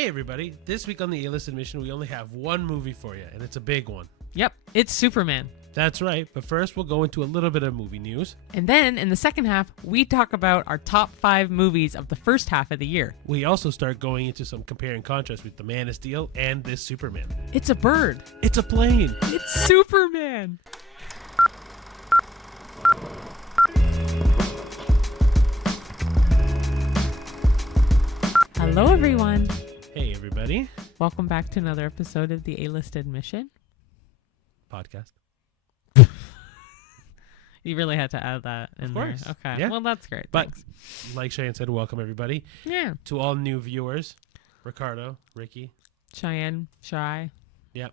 Hey everybody, this week on the A-List Admission, we only have one movie for you, and it's a big one. Yep, it's Superman. That's right, but first we'll go into a little bit of movie news. And then, in the second half, we talk about our top 5 movies of the first half of the year. We also start going into some compare and contrast with The Man of Steel and this Superman. It's a bird. It's a plane. It's Superman. Hello, everyone. Hey everybody. Welcome back to another episode of the A-List Admission Podcast. You really had to add that in there. Of course. Okay. Yeah. Well, that's great. But Thanks. like Cheyenne said, welcome everybody. Yeah. To all new viewers, Ricardo, Ricky. Cheyenne, Shy. Yep.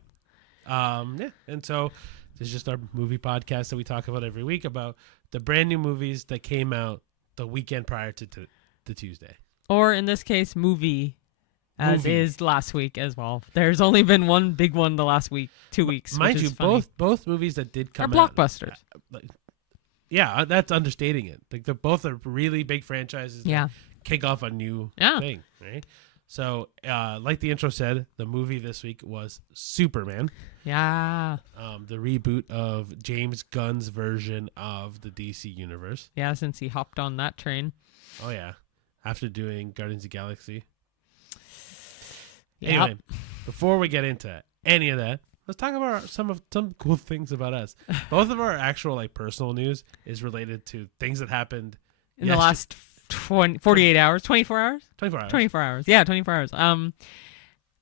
And so this is just our movie podcast that we talk about every week about the brand new movies that came out the weekend prior to the Tuesday. Or in this case, movie. As Movie. is last week as well. There's only been one big one the last week, 2 weeks. Mind which you, is funny. both movies that did Are come out. blockbusters. Yeah, that's understating it. Like they're both are really big franchises. That Yeah. kick off a new Yeah. thing, right? So, like the intro said, the movie this week was Superman, Yeah. the reboot of James Gunn's version of the DC universe. Yeah, since he hopped on that train. Oh yeah, after doing Guardians of the Galaxy. Yep. Anyway, before we get into any of that, let's talk about some cool things about us. Both of our actual personal news is related to things that happened In the last 48 hours, 24 hours? 24 hours. 24 hours. Yeah, 24 hours.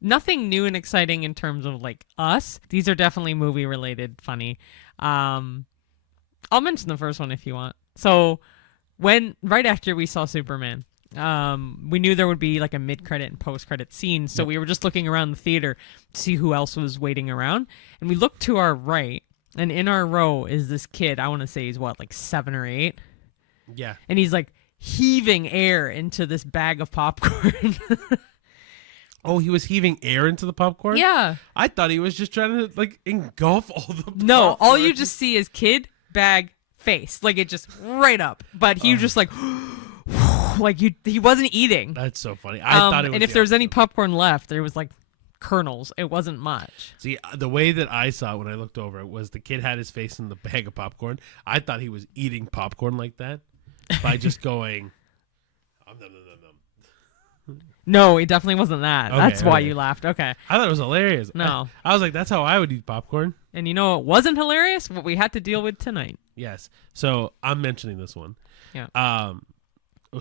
Nothing new and exciting in terms of us. These are definitely movie related, funny. I'll mention the first one if you want. So right after we saw Superman, we knew there would be a mid-credit and post-credit scene, so we were just looking around the theater to see who else was waiting around, and we looked to our right, and in our row is this kid. I want to say he's 7 or 8, Yeah. and he's heaving air into this bag of popcorn. Oh, he was heaving air into the popcorn? Yeah. I thought he was just trying to engulf all the popcorn. No, all you just see is kid, bag, face. It just right up. But he was just he wasn't eating. That's so funny. I thought it was and if there was any popcorn left, there was kernels. It wasn't much. See, the way that I saw it when I looked over it was the kid had his face in the bag of popcorn. I thought he was eating popcorn like that by just going, nom, nom, nom, nom. No, it definitely wasn't that. Okay, That's why okay. you laughed. Okay. I thought it was hilarious. No. I was like, that's how I would eat popcorn. And you know it wasn't hilarious? What we had to deal with tonight. Yes. So I'm mentioning this one. Yeah.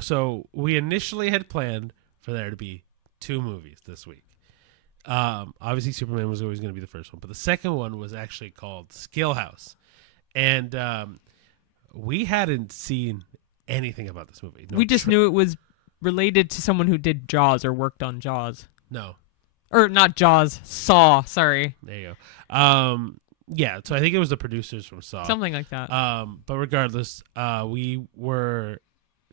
So we initially had planned for there to be 2 movies this week. Obviously Superman was always going to be the first one, but the second one was actually called Skill House. And we hadn't seen anything about this movie. No We just knew it was related to someone who did Jaws or worked on Jaws. No. Or not Jaws, Saw, sorry. There you go. Yeah, so I think it was the producers from Saw. Something like that. But regardless, we were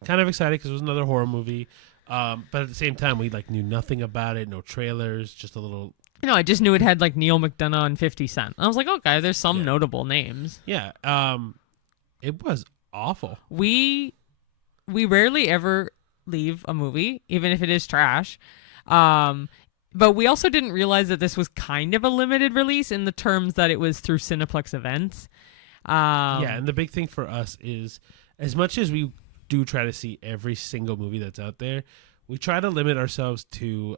kind of excited because it was another horror movie. But at the same time, we knew nothing about it, no trailers, just a little. I just knew it had Neil McDonough and 50 Cent. I was like, okay, there's some notable names. Yeah. It was awful. We rarely ever leave a movie, even if it is trash. But we also didn't realize that this was kind of a limited release in the terms that it was through Cineplex Events. Yeah, and the big thing for us is, as much as we do try to see every single movie that's out there, we try to limit ourselves to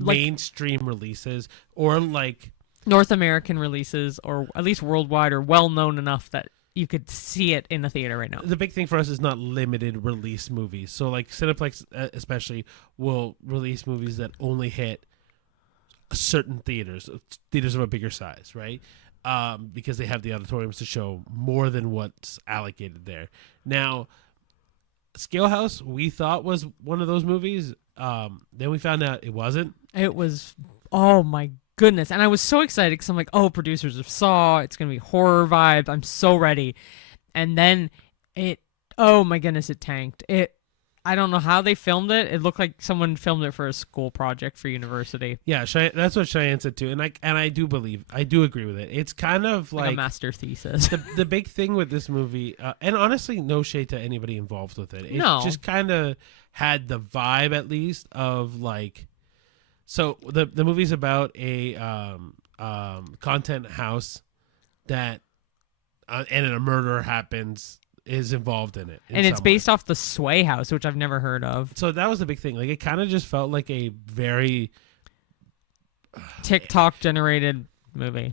mainstream releases or North American releases, or at least worldwide, or well-known enough that you could see it in the theater right now. The big thing for us is not limited release movies. So Cineplex especially will release movies that only hit certain theaters of a bigger size, right? Because they have the auditoriums to show more than what's allocated there. Now, Scale House, we thought was one of those movies. Then we found out it wasn't. It was, oh my goodness. And I was so excited because I'm like, oh, producers of Saw, it's going to be horror vibes. I'm so ready. And then oh my goodness, it tanked. I don't know how they filmed it. It looked like someone filmed it for a school project for university. Yeah, that's what Cheyenne said too. And I do agree with it. It's kind of like a master thesis. the big thing with this movie, and honestly, no shade to anybody involved with it. It No. just kind of had the vibe, at least, of So the movie's about a content house that and a murder is involved in it. And it's based off the Sway House, which I've never heard of. So that was the big thing. Like, it kind of just felt like a very TikTok generated movie.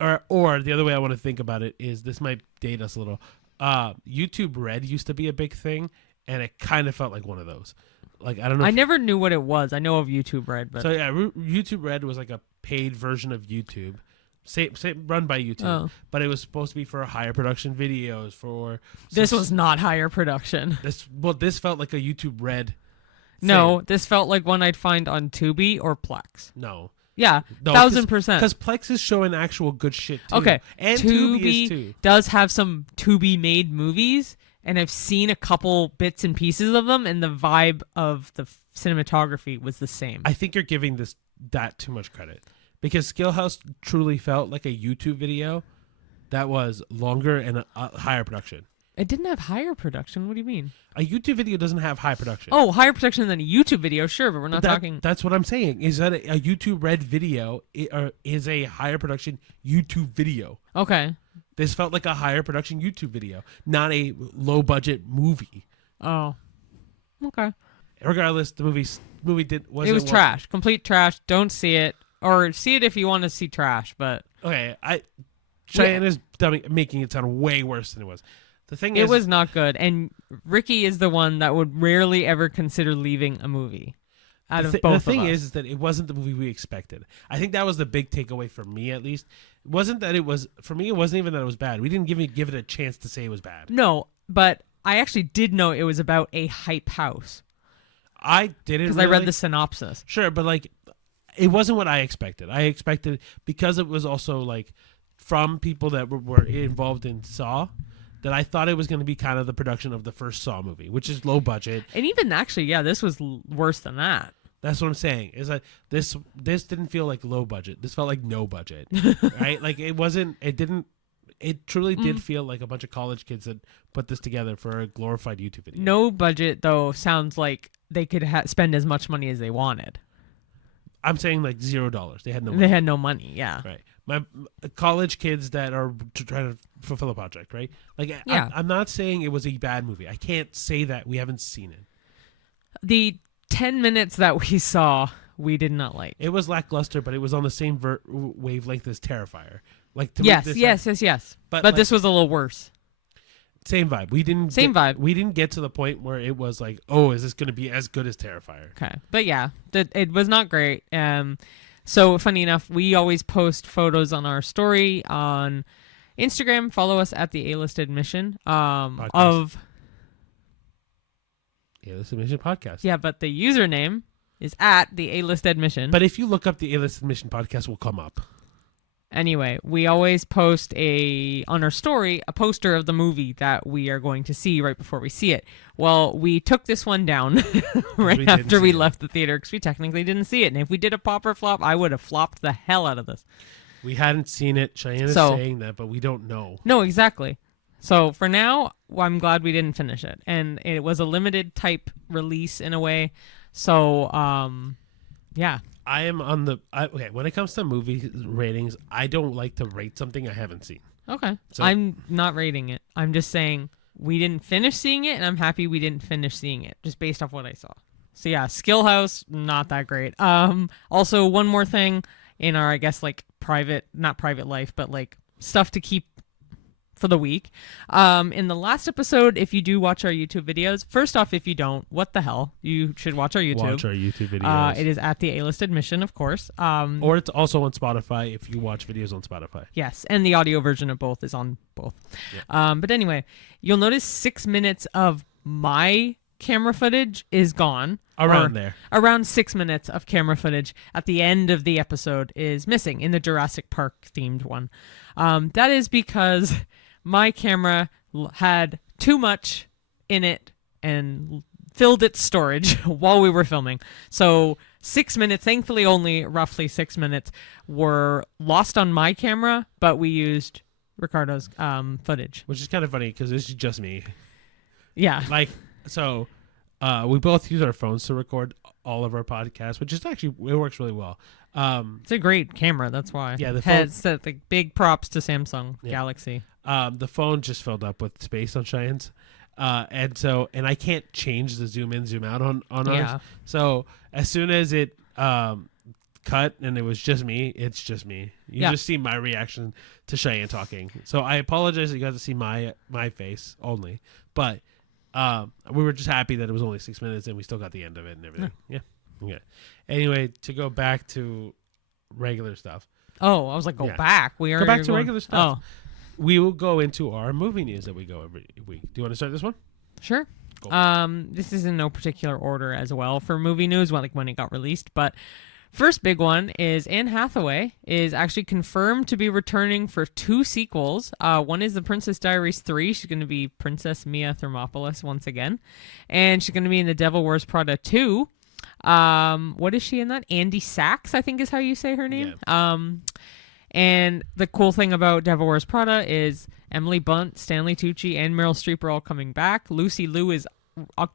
Or the other way I want to think about it is, this might date us a little. YouTube Red used to be a big thing, and it kind of felt like one of those. Like, I don't know. I never knew what it was. I know of YouTube Red, but so yeah, YouTube Red was like a paid version of YouTube. Same run by YouTube, but it was supposed to be for higher production videos. This was not higher production. This felt like a YouTube Red. No, this felt like one I'd find on Tubi or Plex. No. Yeah, no, 1000%. Because Plex is showing actual good shit too. Okay, and Tubi is too. Does have some Tubi made movies, and I've seen a couple bits and pieces of them, and the vibe of the cinematography was the same. I think you're giving that too much credit. Because Skill House truly felt like a YouTube video that was longer and a higher production. It didn't have higher production. What do you mean? A YouTube video doesn't have high production. Oh, higher production than a YouTube video, sure, but we're not talking. That's what I'm saying. Is that a YouTube Red video is a higher production YouTube video? Okay. This felt like a higher production YouTube video, not a low budget movie. Oh. Okay. Regardless, the movie it was trash, complete trash. Don't see it. Or see it if you want to see trash, but okay, Cheyenne is making it sound way worse than it was. The thing is, it was not good, and Ricky is the one that would rarely ever consider leaving a movie. Out of both of us. The thing is that it wasn't the movie we expected. I think that was the big takeaway for me, at least. It wasn't that it was for me. It wasn't even that it was bad. We didn't give it a chance to say it was bad. No, but I actually did know it was about a hype house. I didn't because I read the synopsis. Sure, but like, it wasn't what I expected. I expected, because it was also like from people that were involved in Saw, that I thought it was going to be kind of the production of the first Saw movie, which is low budget. And even actually, yeah, this was worse than that. That's what I'm saying. Is that this didn't feel like low budget. This felt like no budget, right? Like, it wasn't. It didn't. It truly did feel like a bunch of college kids that put this together for a glorified YouTube video. No budget, though, sounds like they could spend as much money as they wanted. I'm saying like $0. They had no money. They had no money, yeah. Right. My college kids that are trying to fulfill a project, right? Like, yeah. I'm not saying it was a bad movie. I can't say that. We haven't seen it. The 10 minutes that we saw, we did not like. It was lackluster, but it was on the same wavelength as Terrifier. Like, to yes. But like, this was a little worse. Same vibe. We didn't get to the point where it was like, oh, is this going to be as good as Terrifier? Okay, but yeah, it was not great. So funny enough, we always post photos on our story on Instagram. Follow us at the A-List Admission of A-List Admission Podcast. Yeah, but the username is at the A-List Admission. But if you look up the A-List Admission Podcast, will come up. Anyway, we always post on our story a poster of the movie that we are going to see right before we see it. Well, we took this one down right after we left the theater because we technically didn't see it. And if we did a pop or flop, I would have flopped the hell out of this. We hadn't seen it. Cheyenne is saying that, but we don't know. No, exactly. So for now, I'm glad we didn't finish it. And it was a limited type release in a way. So, yeah. I am on okay, when it comes to movie ratings, I don't like to rate something I haven't seen. Okay. So, I'm not rating it. I'm just saying we didn't finish seeing it, and I'm happy we didn't finish seeing it, just based off what I saw. So yeah, Skill House, not that great. Also, one more thing in our, I guess, like not private life, but like stuff to keep for the week. In the last episode, if you do watch our YouTube videos, first off, if you don't, what the hell? You should watch our YouTube. Watch our YouTube videos. It is at the A-List Admission, of course. Or it's also on Spotify if you watch videos on Spotify. Yes, and the audio version of both is on both. Yeah. But anyway, you'll notice 6 minutes of my camera footage is gone. Around 6 minutes of camera footage at the end of the episode is missing in the Jurassic Park themed one. That is because my camera had too much in it and filled its storage while we were filming. So 6 minutes, thankfully only roughly 6 minutes, were lost on my camera, but we used Ricardo's footage. Which is kind of funny because this is just me. Yeah. Like, so We both use our phones to record all of our podcasts, which is actually, it works really well. It's a great camera. That's why. Yeah, the heads. The big props to Samsung Yeah. Galaxy. The phone just filled up with space on Cheyenne's. And I can't change the zoom in, zoom out on Yeah. ours. So as soon as it cut and it was just me, it's just me. You Yeah. just see my reaction to Cheyenne talking. So I apologize that you got to see my face only, but we were just happy that it was only 6 minutes and we still got the end of it and everything. Yeah. Okay. Anyway, to go back to regular stuff. Oh, I was like, go Yeah. back. We are Go back to regular stuff. Oh, We will go into our movie news that we go every week. Do you want to start this one? sure. Cool. This is in no particular order as well for movie news, like when it got released. But first big one is Anne Hathaway is actually confirmed to be returning for 2 sequels. One is The Princess Diaries 3. She's going to be Princess Mia Thermopolis once again. And she's going to be in The Devil Wears Prada 2. What is she in that? Andy Sachs, I think is how you say her name. Yeah. And the cool thing about Devil Wears Prada is Emily Blunt, Stanley Tucci, and Meryl Streep are all coming back. Lucy Liu is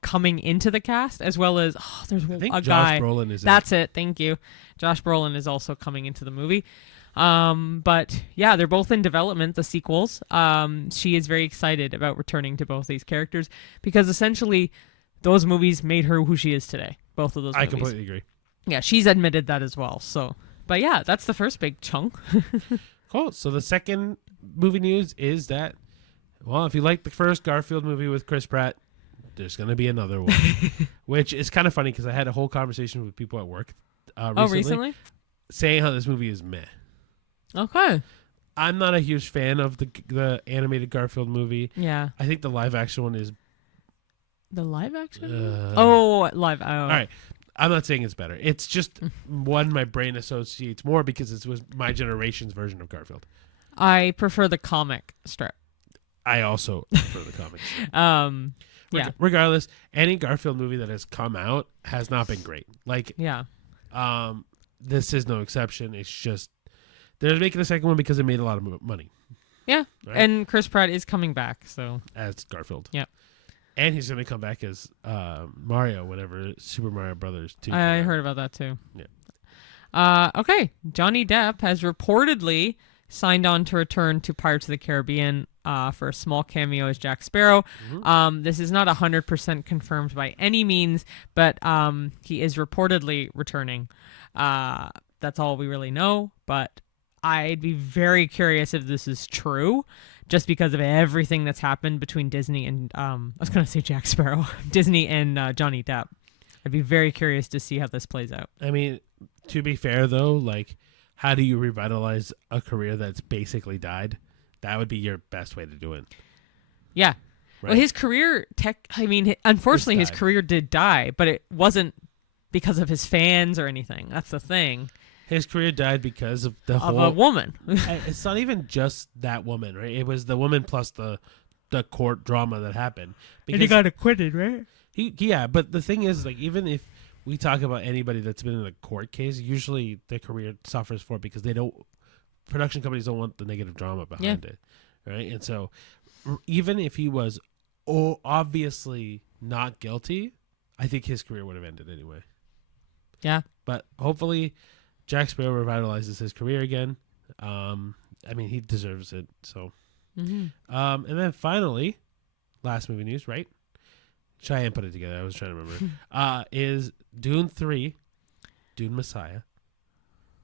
coming into the cast, as well as there's I think a Josh guy. Brolin is. That's it. Thank you. Josh Brolin is also coming into the movie. But yeah, they're both in development, the sequels. She is very excited about returning to both these characters because essentially those movies made her who she is today. Both of those movies. I completely agree. Yeah, she's admitted that as well. So, but yeah, that's the first big chunk. Cool. So the second movie news is that, well, if you like the first Garfield movie with Chris Pratt, there's going to be another one, which is kind of funny because I had a whole conversation with people at work recently, saying how this movie is meh. Okay. I'm not a huge fan of the animated Garfield movie. Yeah. I think the live action one is. The live action? Live. All right. I'm not saying it's better. It's just one my brain associates more because it was my generation's version of Garfield. I prefer the comic strip. I also prefer the comics. Yeah. Regardless, any Garfield movie that has come out has not been great. Like, Yeah. this is no exception. It's just they're making a second one because it made a lot of money. Yeah. Right? And Chris Pratt is coming back, so. As Garfield. Yep. And he's going to come back as Mario, whenever Super Mario Brothers 2. I heard about that too. Yeah. Okay. Johnny Depp has reportedly signed on to return to Pirates of the Caribbean for a small cameo as Jack Sparrow. Mm-hmm. This is not 100% confirmed by any means, but he is reportedly returning. That's all we really know, but I'd be very curious if this is true, just because of everything that's happened between Disney and, I was going to say Jack Sparrow, Disney and Johnny Depp. I'd be very curious to see how this plays out. I mean, to be fair, though, like, how do you revitalize a career that's basically died? That would be your best way to do it. Yeah. Right? Well, his career, unfortunately, his died. career did die, but it wasn't because of his fans or anything. That's the thing. His career died because of the Of whole... a woman. It's not even just that woman, right? It was the woman plus the court drama that happened. Because acquitted, right? yeah, but the thing is, like, even if we talk about anybody that's been in a court case, usually their career suffers for it because production companies don't want the negative drama behind it, right? And so even if he was obviously not guilty, I think his career would have ended anyway. Yeah. But hopefully Jack Sparrow revitalizes his career again. I mean, he deserves it. So, Mm-hmm. And then finally, last movie news, right? Cheyenne put it together. I was trying to remember. Is Dune 3, Dune Messiah,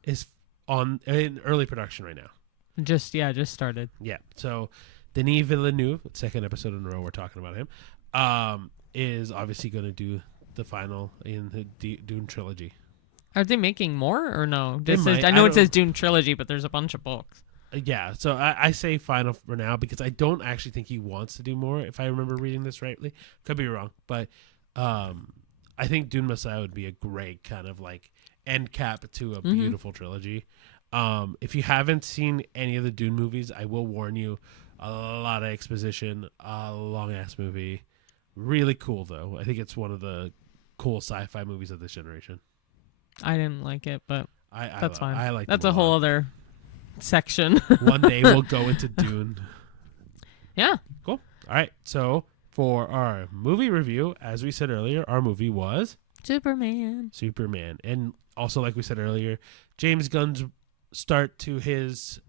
is in early production right now. Just started. Yeah. So Denis Villeneuve, second episode in a row we're talking about him, is obviously going to do the final in the Dune trilogy. Are they making more or no? I know it says Dune trilogy, but there's a bunch of books. Yeah, so I say final for now because I don't actually think he wants to do more, if I remember reading this rightly. Could be wrong, but I think Dune Messiah would be a great kind of like end cap to a beautiful trilogy. If you haven't seen any of the Dune movies, I will warn you, a lot of exposition, a long-ass movie. Really cool, though. I think it's one of the cool sci-fi movies of this generation. I didn't like it, but that's fine. I like that's a whole other section. One day we'll go into Dune. Yeah. Cool. All right. So for our movie review, as we said earlier, our movie was Superman. And also, like we said earlier, James Gunn's start to his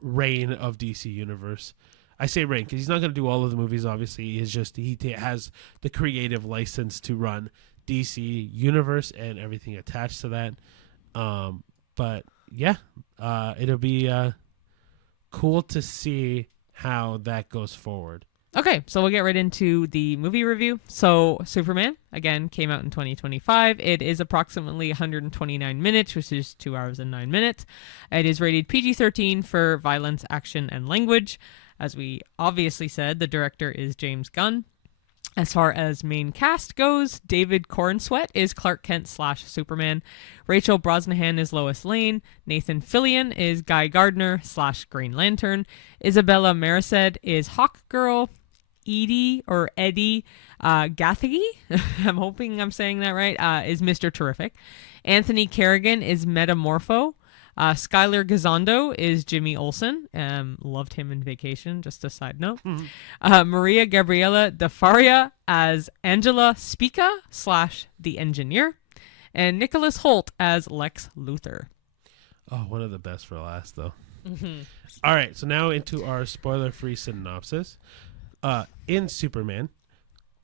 reign of DC Universe. I say reign because he's not going to do all of the movies, obviously. He has the creative license to run DC Universe and everything attached to that. But yeah, it'll be cool to see how that goes forward. Okay, so we'll get right into the movie review. So Superman, again, came out in 2025. It is approximately 129 minutes, which is 2 hours and 9 minutes. It is rated PG-13 for violence, action, and language. As we obviously said, the director is James Gunn. As far as main cast goes, David Corenswet is Clark Kent / Superman. Rachel Brosnahan is Lois Lane. Nathan Fillion is Guy Gardner / Green Lantern. Isabella Merced is Hawkgirl. Eddie Gathegi, I'm hoping I'm saying that right, is Mr. Terrific. Anthony Kerrigan is Metamorpho. Skylar Gazondo is Jimmy Olsen. Loved him in Vacation, just a side note. Maria Gabriela De Faria as Angela Spica / The Engineer. And Nicholas Hoult as Lex Luthor. Oh, one of the best for last, though. All right, so now into our spoiler-free synopsis. In Superman,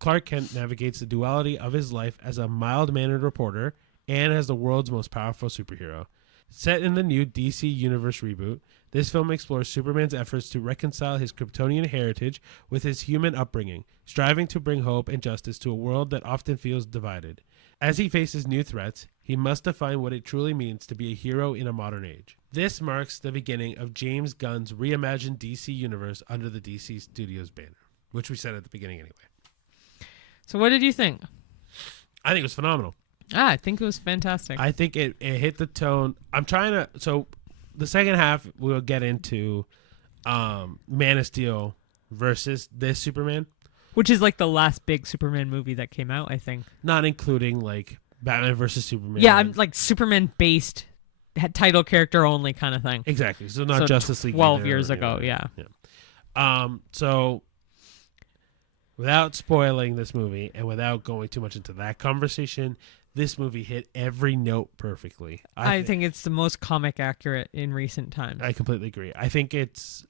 Clark Kent navigates the duality of his life as a mild-mannered reporter and as the world's most powerful superhero. Set in the new DC Universe reboot, this film explores Superman's efforts to reconcile his Kryptonian heritage with his human upbringing, striving to bring hope and justice to a world that often feels divided. As he faces new threats, he must define what it truly means to be a hero in a modern age. This marks the beginning of James Gunn's reimagined DC Universe under the DC Studios banner, which we said at the beginning anyway. So what did you think? I think it was phenomenal. I think it was fantastic. I think it hit the tone. So the second half we'll get into Man of Steel versus this Superman. Which is like the last big Superman movie that came out, I think. Not including like Batman versus Superman. Yeah, I'm like Superman based title character only kind of thing. Exactly. So not Justice League. 12 years ago, yeah. So without spoiling this movie and without going too much into that conversation, this movie hit every note perfectly. I think it's the most comic accurate in recent times. I completely agree. I think it's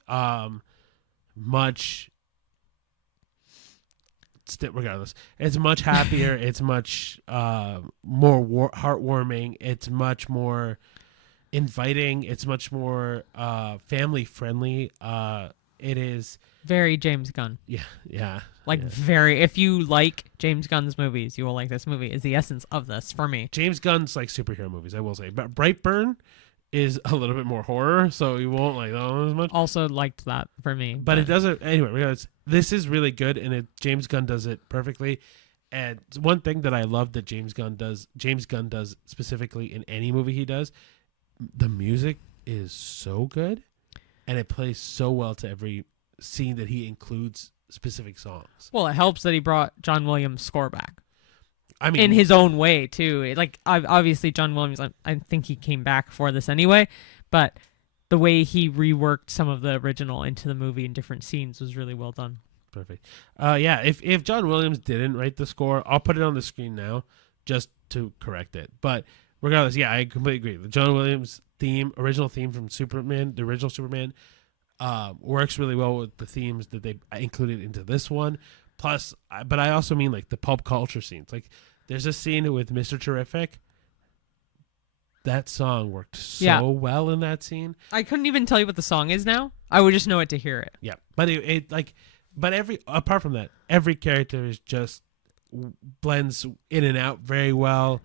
regardless, it's much happier. It's much more heartwarming. It's much more inviting. It's much more family friendly. It is very James Gunn. Yeah. Very. If you like James Gunn's movies, you will like this movie. Is the essence of this for me. James Gunn's like superhero movies, I will say, but Brightburn is a little bit more horror, so you won't like that one as much. Also liked that for me, but it doesn't. Anyway, regardless, this is really good, and James Gunn does it perfectly. And one thing that I love that James Gunn does specifically in any movie he does, the music is so good, and it plays so well to every scene that he includes specific songs. Well, it helps that he brought John Williams' score back. I mean, in his own way too. Like obviously John Williams, I think he came back for this anyway, but the way he reworked some of the original into the movie in different scenes was really well done. Perfect. Yeah, if John Williams didn't write the score, I'll put it on the screen now just to correct it. But regardless, yeah, I completely agree. The John Williams original theme from Superman, the original Superman, works really well with the themes that they included into this one. Plus, but I also mean like the pulp culture scenes. Like there's a scene with Mr. Terrific. That song worked so well in that scene. I couldn't even tell you what the song is now. I would just know it to hear it. Yeah, but apart from that, every character is just blends in and out very well.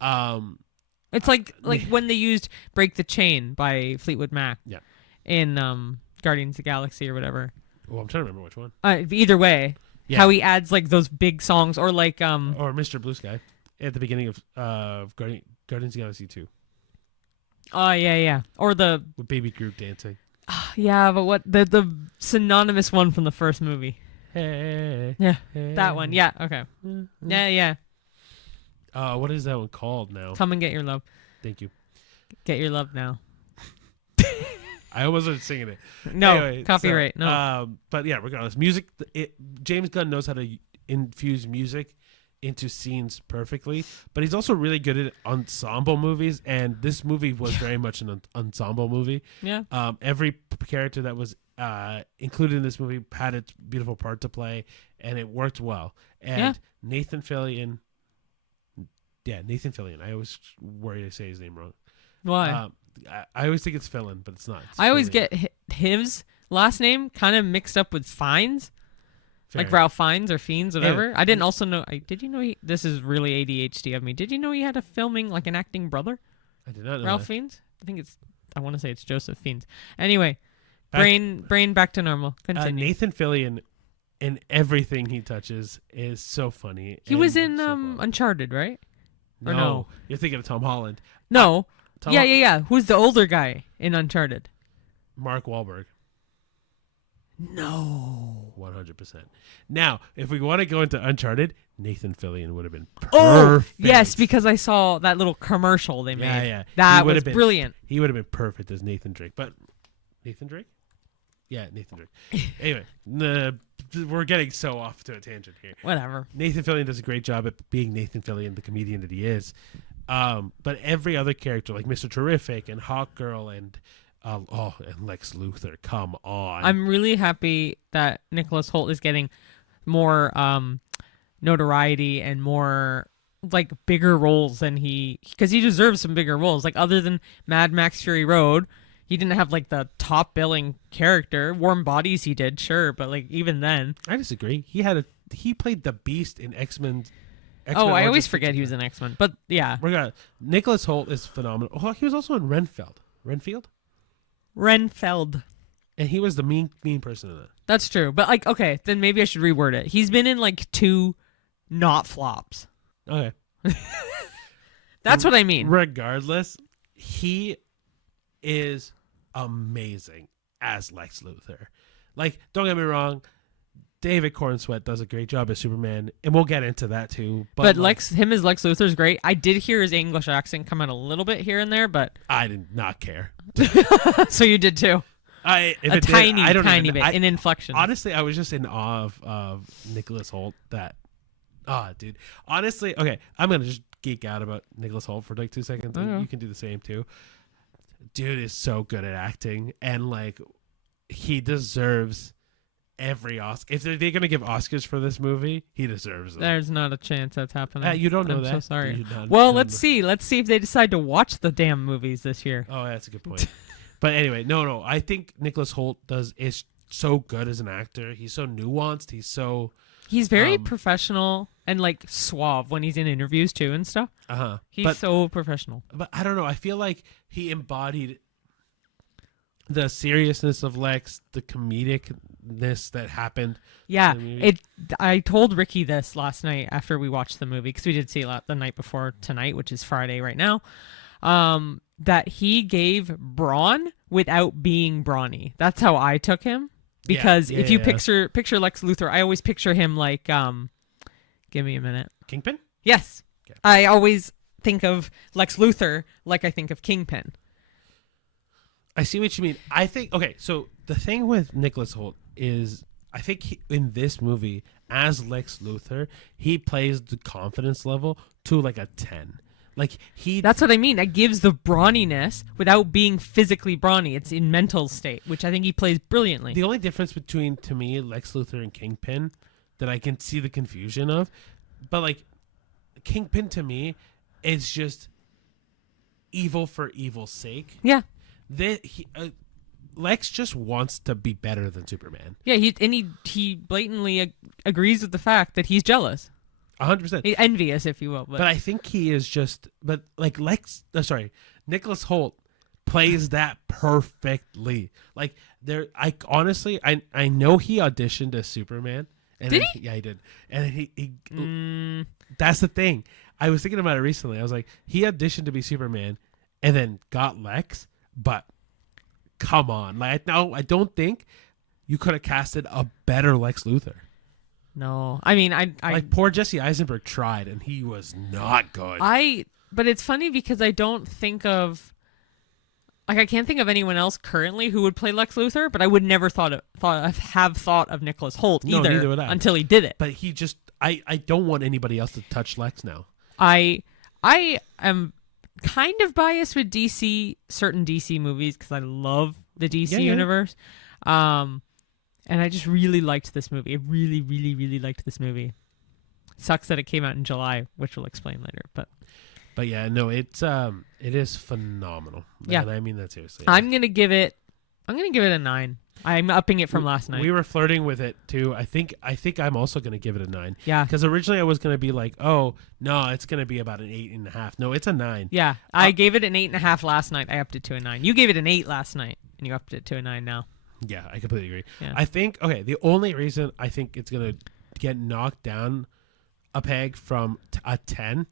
It's like when they used "Break the Chain" by Fleetwood Mac. Yeah. In Guardians of the Galaxy or whatever. Well, I'm trying to remember which one. Either way, how he adds like those big songs or like or Mr. Blue Sky at the beginning of Guardians of the Galaxy 2. Oh yeah. Or with Baby Groot dancing. Yeah, but what the synonymous one from the first movie? Hey. Yeah, that one. Yeah. Okay. Yeah. What is that one called now? Come and Get Your Love. Thank you. Get Your Love Now. I almost started singing it. No, Anyway, copyright. No. But yeah, regardless, music. James Gunn knows how to infuse music into scenes perfectly, but he's also really good at ensemble movies, and this movie was very much an ensemble movie. Yeah. Every character that was included in this movie had its beautiful part to play, and it worked well. And Nathan Fillion. Yeah, Nathan Fillion. I always worry to say his name wrong. Why? I always think it's Fillion, but it's not. It's I always Fillion. get his last name kind of mixed up with Fiennes. Fair. Like Ralph Fiennes or Fiennes, whatever. Yeah. I didn't also know. Did you know this is really ADHD of me. Did you know he had a filming, like an acting brother? I did not know Ralph that. Fiennes? I want to say it's Joseph Fiennes. Anyway, Back- brain back to normal. Continue. Nathan Fillion, in everything he touches, is so funny. He was in so fun. Uncharted, right? Or no? You're thinking of Tom Holland. No. Tom Yeah. Who's the older guy in Uncharted? Mark Wahlberg. No. 100%. Now, if we want to go into Uncharted, Nathan Fillion would have been perfect. Oh, yes, because I saw that little commercial they made. Yeah. That He would was have been- brilliant. He would have been perfect as Nathan Drake. But Nathan Drake? Yeah, Nathan Drake. Anyway, we're getting so off to a tangent here. Whatever. Nathan Fillion does a great job at being Nathan Fillion, the comedian that he is. But every other character, like Mr. Terrific and Hawkgirl and Lex Luthor, come on. I'm really happy that Nicholas Hoult is getting more notoriety and more like bigger roles than because he deserves some bigger roles. Like other than Mad Max Fury Road, he didn't have like the top billing character. Warm Bodies he did, sure, but like even then. I disagree. He played the Beast in X-Men. Oh, I always forget he was in X-Men. But yeah. Nicholas Hoult is phenomenal. Oh, he was also in Renfield? Renfeld. And he was the mean person in it. That's true. But like, okay, then maybe I should reword it. He's been in like 2 not flops. Okay. That's what I mean. Regardless, he is amazing as Lex Luthor. Like, don't get me wrong, David Corenswet does a great job as Superman, and we'll get into that too. But him as Lex Luthor is great. I did hear his English accent come out a little bit here and there, but I did not care. So you did too. A tiny tiny bit, an inflection. Honestly, I was just in awe of Nicholas Hoult. Dude. Honestly, okay, I'm gonna just geek out about Nicholas Hoult for like 2 seconds, and you can do the same too. Dude is so good at acting, and like he deserves every Oscar. If they're gonna give Oscars for this movie, he deserves them. There's not a chance that's happening. You don't know I'm that. so sorry. Well, let's see. Let's see if they decide to watch the damn movies this year. Oh, that's a good point. But anyway, no. I think Nicholas Hoult is so good as an actor. He's so nuanced. He's very professional and like suave when he's in interviews too and stuff. He's so professional. But I don't know. I feel like he embodied the seriousness of Lex, the comedicness that happened. Yeah, I told Ricky this last night after we watched the movie, because we did see it the night before tonight, which is Friday right now, that he gave brawn without being brawny. That's how I took him. Because if you picture Lex Luthor, I always picture him like, give me a minute. Kingpin? Yes. Okay. I always think of Lex Luthor like I think of Kingpin. I see what you mean. I think, okay, so the thing with Nicholas Hoult is, I think in this movie, as Lex Luthor, he plays the confidence level to like a 10. Like that's what I mean. That gives the brawniness without being physically brawny. It's in mental state, which I think he plays brilliantly. The only difference between, to me, Lex Luthor and Kingpin that I can see the confusion of, but like Kingpin to me is just evil for evil's sake. Yeah. Lex just wants to be better than Superman. Yeah, he blatantly agrees with the fact that he's jealous. 100%. He's envious, if you will. But I think he is just. But like Nicholas Hoult plays that perfectly. Like I honestly, I know he auditioned as Superman. And did he? Yeah, he did. And he that's the thing. I was thinking about it recently. I was like, he auditioned to be Superman, and then got Lex. But come on, like I don't think you could have casted a better Lex Luthor. No, I mean, I like poor Jesse Eisenberg tried, and he was not good. But it's funny because I don't think of Like, I can't think of anyone else currently who would play Lex Luthor, but I would never have thought of Nicholas Hoult No, neither either would I. until he did it. But he just, I don't want anybody else to touch Lex now. I am kind of biased with certain DC movies because I love the DC universe. And I just really liked this movie. I really, really, really liked this movie. Sucks that it came out in July, which we'll explain later. But yeah, no, it is phenomenal. Yeah. And I mean that seriously. I'm gonna give it a 9. I'm upping it from last night. We were flirting with it too. I think I'm also gonna give it a 9. Yeah. Because originally I was gonna be like, oh no, it's gonna be about an 8.5. No, it's a 9. Yeah. I gave it an 8.5 last night. I upped it to a 9. You gave it an 8 last night, and you upped it to a 9 now. Yeah, I completely agree. Yeah. I think the only reason I think it's gonna get knocked down a peg from a 10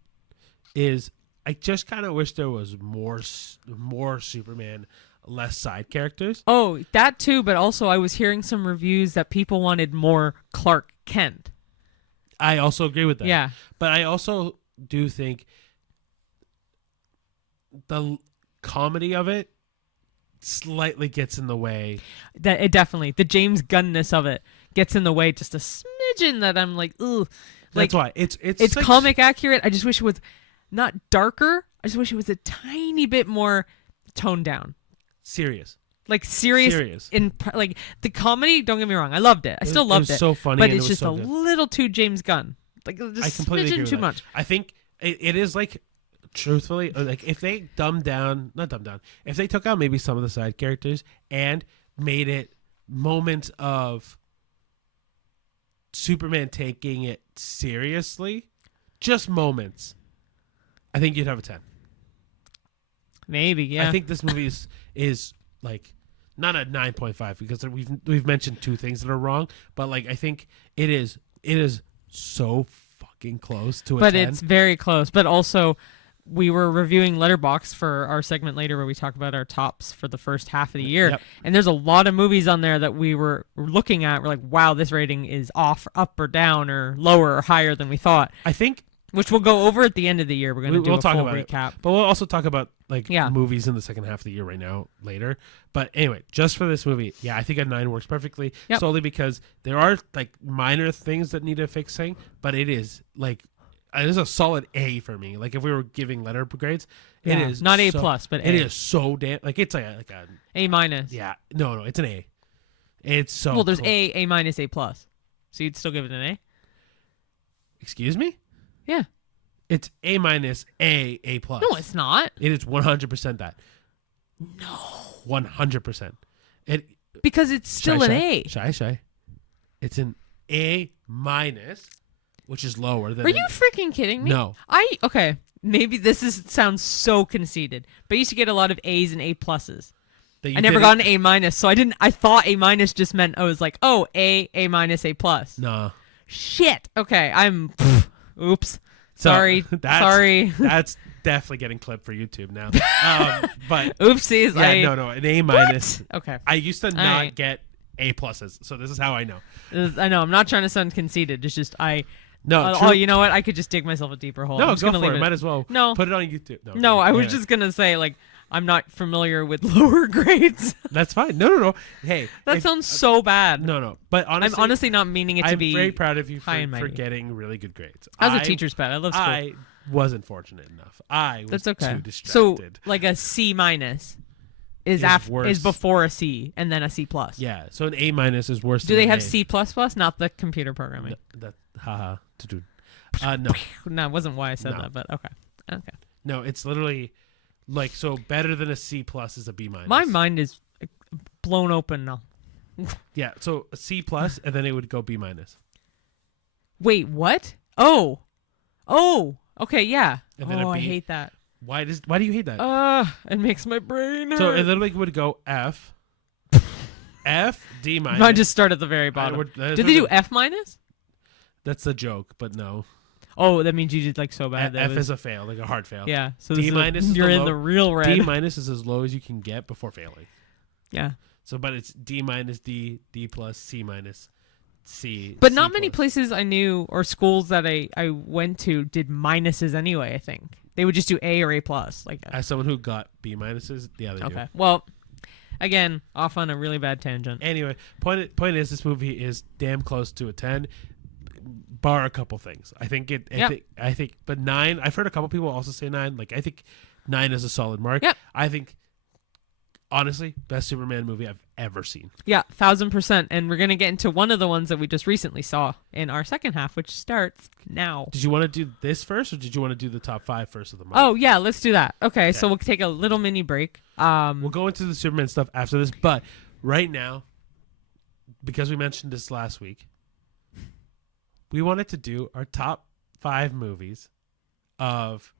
is I just kind of wish there was more Superman, less side characters. Oh, that too, but also I was hearing some reviews that people wanted more Clark Kent. I also agree with that. Yeah. But I also do think the comedy of it slightly gets in the way. That it definitely, the James Gunnness of it gets in the way just a smidgen that I'm like, ugh. That's why it's like, comic accurate. I just wish it was not darker. I just wish it was a tiny bit more toned down. Serious. Like serious. Like the comedy, don't get me wrong, I loved it. I still loved it. It was so funny, but and it's it was just so a good. little too James Gunn. Like I just completely agree smidgen with too that. much. I think it is like, truthfully, like if they if they took out maybe some of the side characters and made it moments of Superman taking it seriously, just moments, I think you'd have a 10. Maybe, yeah. I think this movie is like not a 9.5 because we've mentioned two things that are wrong, but like I think it is so fucking close to a 10. But it's very close. But also, we were reviewing Letterboxd for our segment later where we talk about our tops for the first half of the year. Yep. And there's a lot of movies on there that we were looking at. We're like, wow, this rating is off, up or down, or lower or higher than we thought. I think, which we'll go over at the end of the year. We're going to do we'll a talk full about recap. it, but we'll also talk about like Yeah. movies in the second half of the year right now later. But anyway, just for this movie, yeah, I think a 9 works perfectly. Yep. Solely because there are like minor things that need fixing, but it is like it is a solid A for me. Like if we were giving letter grades, it Yeah. is Not A+, so, but A. it is so damn like it's like a A minus. yeah no it's an A. It's so Well, there's close. A minus, A plus. So you'd still give it an A? Excuse me? Yeah. It's A minus, A plus. No, it's not. It is 100% that. No. 100%. It Because it's still an A. Shy. It's an A minus, which is lower than. Are you freaking kidding me? No. Okay. Maybe sounds so conceited, but I used to get a lot of A's and A pluses. I never got an A minus, so I thought A minus just meant I was like, oh, A minus, A plus. No. Shit. Okay, oops. So, Sorry. Sorry. That's definitely getting clipped for YouTube now. But Oopsies. yeah, no, an A minus. Okay. I used to not right. get A pluses, so this is how I know. I know. I'm not trying to sound conceited. It's just No. Oh, you know what? I could just dig myself a deeper hole. No, I'm just go gonna for leave it. Might as well. No. Put it on YouTube. No, I was yeah. just gonna say like I'm not familiar with lower grades. That's fine. No. Hey, That sounds so bad. No. But honestly, I'm honestly not meaning it to I'm be. very proud of you high and for mighty. getting really good grades. I was a teacher's pet. I love school. I wasn't fortunate enough. I was That's okay. too distracted. So like a C minus is worse. before a C and then a C plus. Yeah. So an A minus is worse. Do than they an have A. C plus plus? Not the computer programming. Haha. No. No, it wasn't why I said No. that, but okay. No. It's literally like so better than a C plus is a B minus. My mind is blown open now. Yeah. So a C plus and then it would go B minus. Wait, what? Oh. Okay, yeah. And then a I B. hate that. Why do you hate that? It makes my brain hurt. So it literally would go F. F D minus. No, I just start at the very bottom. Did they do F minus? That's the joke, but no. Oh, that means you did like so bad. F is a fail, like a hard fail. Yeah. So D minus is you're the in low- the real red. D minus is as low as you can get before failing. Yeah. So, but it's D minus, D plus, C minus, C. But C not many plus. places I knew or schools that I went to did minuses anyway, I think. They would just do A or A plus. Like As someone who got B minuses, yeah, they do. okay. Well, again, off on a really bad tangent. Anyway, point is, this movie is damn close to a 10, bar a couple things. I think, but 9. I've heard a couple people also say 9. Like, I think 9 is a solid mark. Yep. I think, honestly, best Superman movie I've ever seen. Yeah, 1000%. And we're gonna get into one of the ones that we just recently saw in our second half, which starts now. Did you want to do this first, or did you want to do the top 5 first of the month? Oh yeah, let's do that. Okay, so we'll take a little mini break. We'll go into the Superman stuff after this, but right now, because we mentioned this last week, we wanted to do our top 5 movies of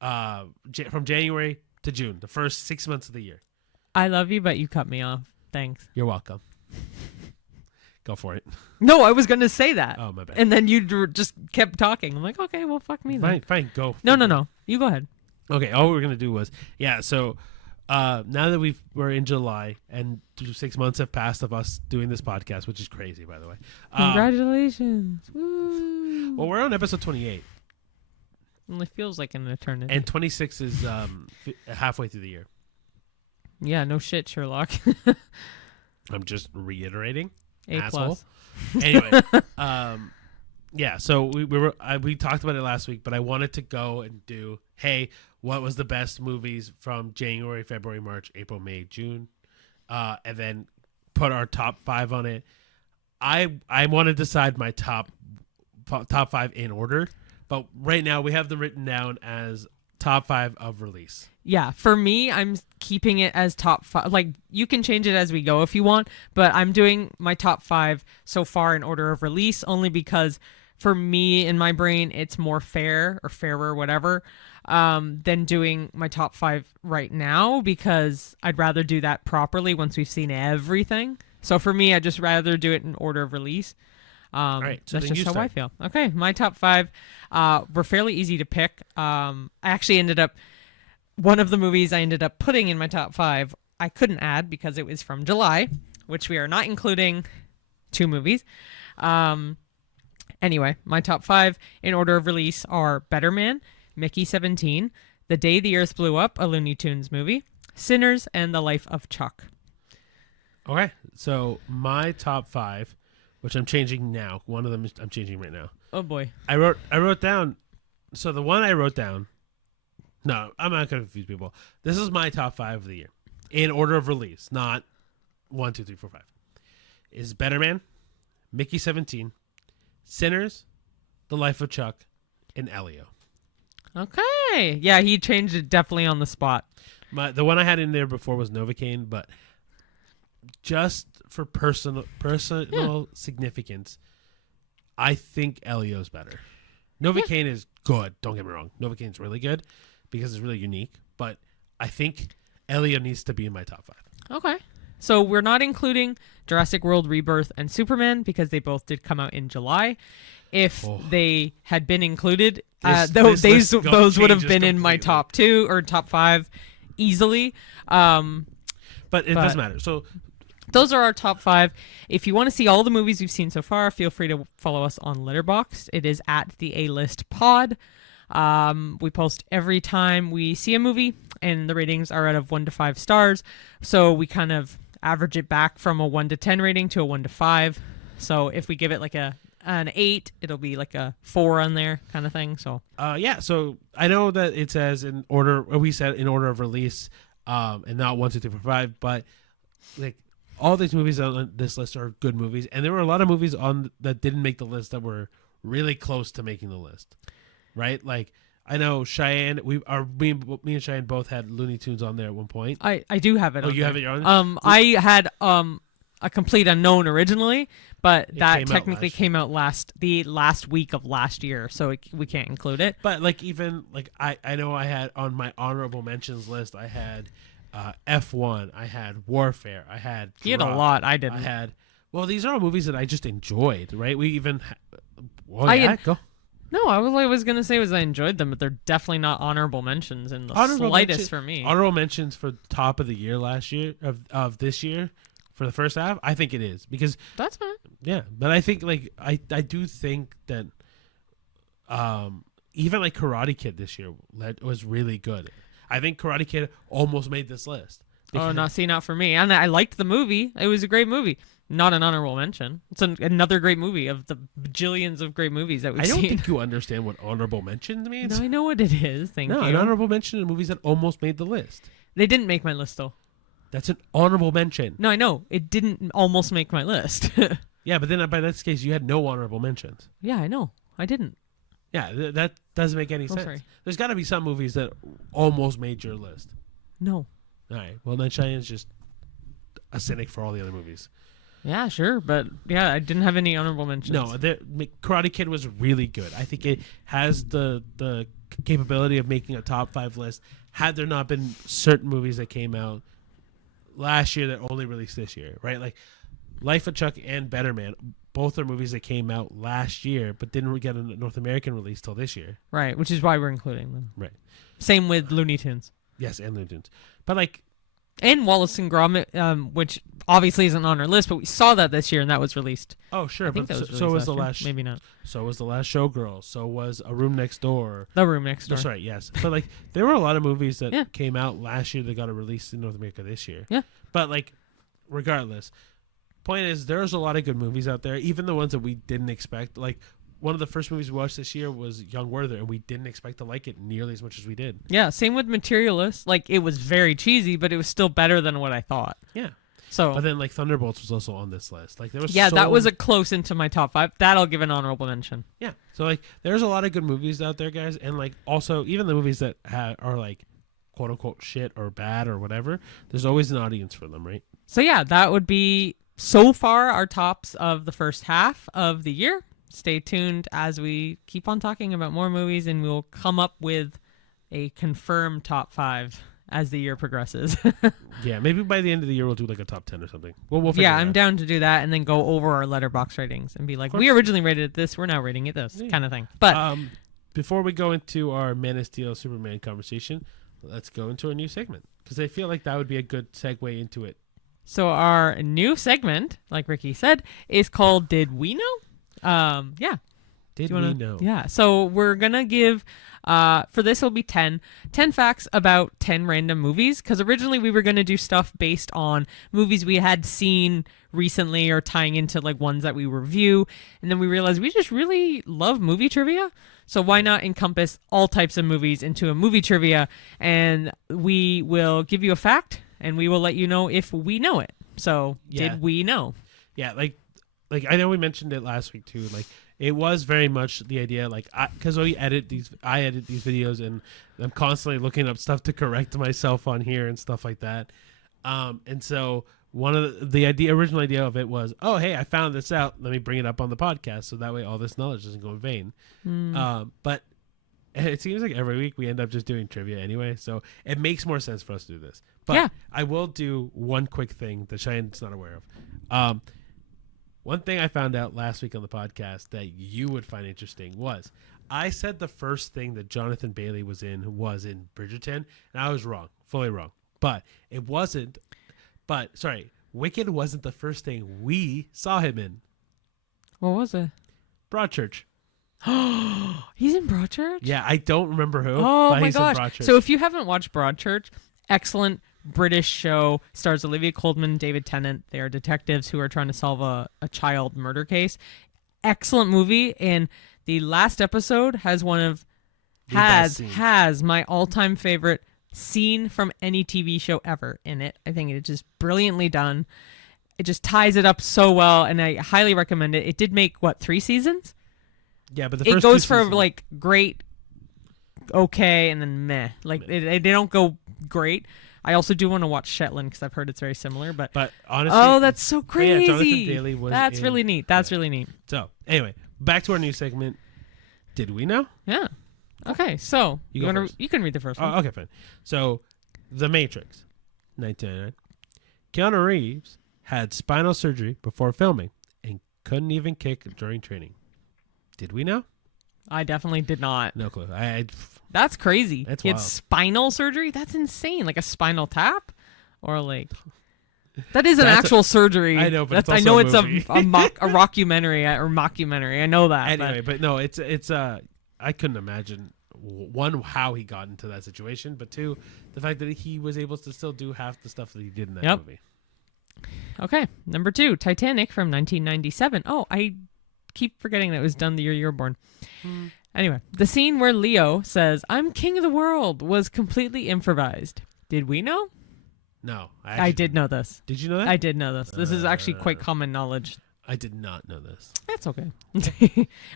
from January to June, the first 6 months of the year. I love you, but you cut me off. Thanks. You're welcome. Go for it. No, I was gonna say that. Oh, my bad. And then you just kept talking. I'm like, okay, well, fuck me then. Fine, go. No. You go ahead. Okay, all we were going to do was, so now that we're in July and 6 months have passed of us doing this podcast, which is crazy, by the way. Congratulations. Woo. Well, we're on episode 28. Only feels like an eternity. And 26 is halfway through the year. Yeah, no shit, Sherlock. I'm just reiterating. A asshole. plus. Anyway, so we talked about it last week, but I wanted to go and do, hey, what was the best movies from January, February, March, April, May, June, and then put our top 5 on it. I want to decide my top 5 in order, but right now we have them written down as top 5 of release. Yeah, for me, I'm keeping it as top 5. Like, you can change it as we go if you want, but I'm doing my top 5 so far in order of release only because for me, in my brain, it's more fair or fairer, whatever, than doing my top 5 right now because I'd rather do that properly once we've seen everything. So for me, I'd just rather do it in order of release. All right, so that's just how I feel. Okay, my top 5 were fairly easy to pick. I actually one of the movies I ended up putting in my top 5, I couldn't add because it was from July, which we are not including 2 movies. Anyway, my top 5 in order of release are Better Man, Mickey 17, The Day the Earth Blew Up, a Looney Tunes movie, Sinners, and The Life of Chuck. Okay, so my top 5, which I'm changing now. One of them I'm changing right now. Oh boy. I wrote down. So the one I wrote down. No, I'm not going to confuse people. This is my top 5 of the year in order of release, not 1, 2, 3, 4, 5. Is Better Man, Mickey 17, Sinners, The Life of Chuck, and Elio. Okay. Yeah, he changed it definitely on the spot. The one I had in there before was Novocaine, but just for personal significance, I think Elio's better. Novocaine is good. Don't get me wrong. Novocaine's really good because it's really unique. But I think Elio needs to be in my top 5. Okay. So we're not including Jurassic World Rebirth and Superman because they both did come out in July. If they had been included, those would have been in my top 2 or top 5 easily. But it doesn't matter. So those are our top 5. If you want to see all the movies we've seen so far, feel free to follow us on Letterboxd. It is at the A-List Pod. We post every time we see a movie, and the ratings are out of 1 to 5 stars. So we kind of average it back from a 1 to 10 rating to a 1 to 5. So if we give it like an 8, it'll be like a 4 on there kind of thing. So so I know that it says in order, we said in order of release, and not 1, 2, 3, 4, 5, but like all these movies on this list are good movies, and there were a lot of movies on that didn't make the list that were really close to making the list, right? Like I know Cheyenne, me and Cheyenne both had Looney Tunes on there at one point. I do have it. Oh, on you there. have it on? I had a Complete Unknown originally, but that technically came out the last week of last year, so we can't include it. But like even like I know I had on my honorable mentions list, I had F1, I had Warfare, I had You had a lot. I didn't. I had these are all movies that I just enjoyed, right? We even go. No, I was gonna say I enjoyed them, but they're definitely not honorable mentions in the slightest for me. Honorable mentions for top of the year last year of this year for the first half, I think it is because that's fine. Yeah, but I think like I do think that even like Karate Kid this year was really good. I think Karate Kid almost made this list. Oh, not for me. And I liked the movie. It was a great movie. Not an honorable mention. It's another great movie of the bajillions of great movies that we've seen. I don't think you understand what honorable mention means. No, I know what it is. Thank you. No, an honorable mention in movies that almost made the list. They didn't make my list, though. That's an honorable mention. No, I know. It didn't almost make my list. Yeah, but then by this case, you had no honorable mentions. Yeah, I know. I didn't. Yeah, that doesn't make any sense. Sorry. There's got to be some movies that almost made your list. No. All right. Well, then Cheyenne's just a cynic for all the other movies. Yeah, sure. But, yeah, I didn't have any honorable mentions. No, Karate Kid was really good. I think it has the capability of making a top 5 list had there not been certain movies that came out last year that only released this year, right? Like Life of Chuck and Better Man, both are movies that came out last year but didn't get a North American release till this year. Right, which is why we're including them. Right. Same with Looney Tunes. Yes, and Looney Tunes. But like... And Wallace and Gromit, which obviously isn't on our list, but we saw that this year and that was released. Oh, sure. I think but that was so was the year. last... Maybe not. So was The Last Showgirl. So was A Room Next Door. The Room Next Door. That's right, yes. But like there were a lot of movies that Yeah. came out last year that got a release in North America this year. Yeah. But like regardless, point is there's a lot of good movies out there, even the ones that we didn't expect. Like one of the first movies we watched this year was Young Werther, and we didn't expect to like it nearly as much as we did. Yeah, same with Materialist. Like, it was very cheesy, but it was still better than what I thought. Yeah. So, but then like Thunderbolts was also on this list. Like there was that was a close into my top 5. That I'll give an honorable mention. Yeah. So like there's a lot of good movies out there, guys, and like also even the movies that are like quote unquote shit or bad or whatever, there's always an audience for them, right? So yeah, that would be so far our tops of the first half of the year. Stay tuned as we keep on talking about more movies, and we'll come up with a confirmed top 5 as the year progresses. Yeah, maybe by the end of the year we'll do like a top 10 or something. We'll figure yeah, it I'm out. down to do that, and then go over our letterbox ratings and be like, we originally rated it this, we're now rating it this, kind of thing. But before we go into our Man of Steel Superman conversation, let's go into a new segment because I feel like that would be a good segue into it. So our new segment, like Ricky said, is called Did We Know? Yeah. Did we know? Yeah. So we're going to give, for this will be 10 facts about 10 random movies. Because originally we were going to do stuff based on movies we had seen recently or tying into like ones that we review. And then we realized we just really love movie trivia. So why not encompass all types of movies into a movie trivia? And we will give you a fact and we will let you know if we know it. So did we know? Yeah. Like I know we mentioned it last week too. Like it was very much the idea, like because I edit these videos and I'm constantly looking up stuff to correct myself on here and stuff like that. And so one of the original idea of it was, oh hey, I found this out. Let me bring it up on the podcast so that way all this knowledge doesn't go in vain. But it seems like every week we end up just doing trivia anyway, so it makes more sense for us to do this. But I will do one quick thing that Cheyenne's not aware of. One thing I found out last week on the podcast that you would find interesting was I said the first thing that Jonathan Bailey was in Bridgerton, and I was wrong, fully wrong. But it wasn't. But sorry, Wicked wasn't the first thing we saw him in. What was it? Broadchurch. He's in Broadchurch? Yeah, I don't remember who. Oh but my he's in gosh! Broadchurch. So if you haven't watched Broadchurch, excellent British show, stars Olivia Colman, David Tennant. They are detectives who are trying to solve a child murder case. Excellent movie, and the last episode has has my all-time favorite scene from any TV show ever in it. I think it's just brilliantly done. It just ties it up so well, and I highly recommend it. It did make 3 seasons? Yeah, but it goes from like great, okay, and then meh. Like they don't go great. I also do want to watch Shetland because I've heard it's very similar. But honestly, that's so crazy. Yeah, Jonathan Bailey was really neat. That's really neat. So anyway, back to our new segment. Did we know? Yeah. Okay, so you can read the first one. Okay, fine. So, The Matrix, 1999. Keanu Reeves had spinal surgery before filming and couldn't even kick during training. Did we know? I definitely did not. No clue. That's crazy. That's he wild. had spinal surgery? That's insane. Like a spinal tap? Or like... That is an actual surgery. I know, but it's I know also it's a rockumentary or mockumentary. I know that. Anyway, but no, it's I couldn't imagine, one, how he got into that situation, but two, the fact that he was able to still do half the stuff that he did in that movie. Okay, number 2, Titanic from 1997. Oh, I keep forgetting that it was done the year you were born. Anyway, the scene where Leo says, "I'm king of the world," was completely improvised. Did we know? No. I did know this. Did you know that? I did know this. This is actually quite common knowledge. I did not know this. That's okay.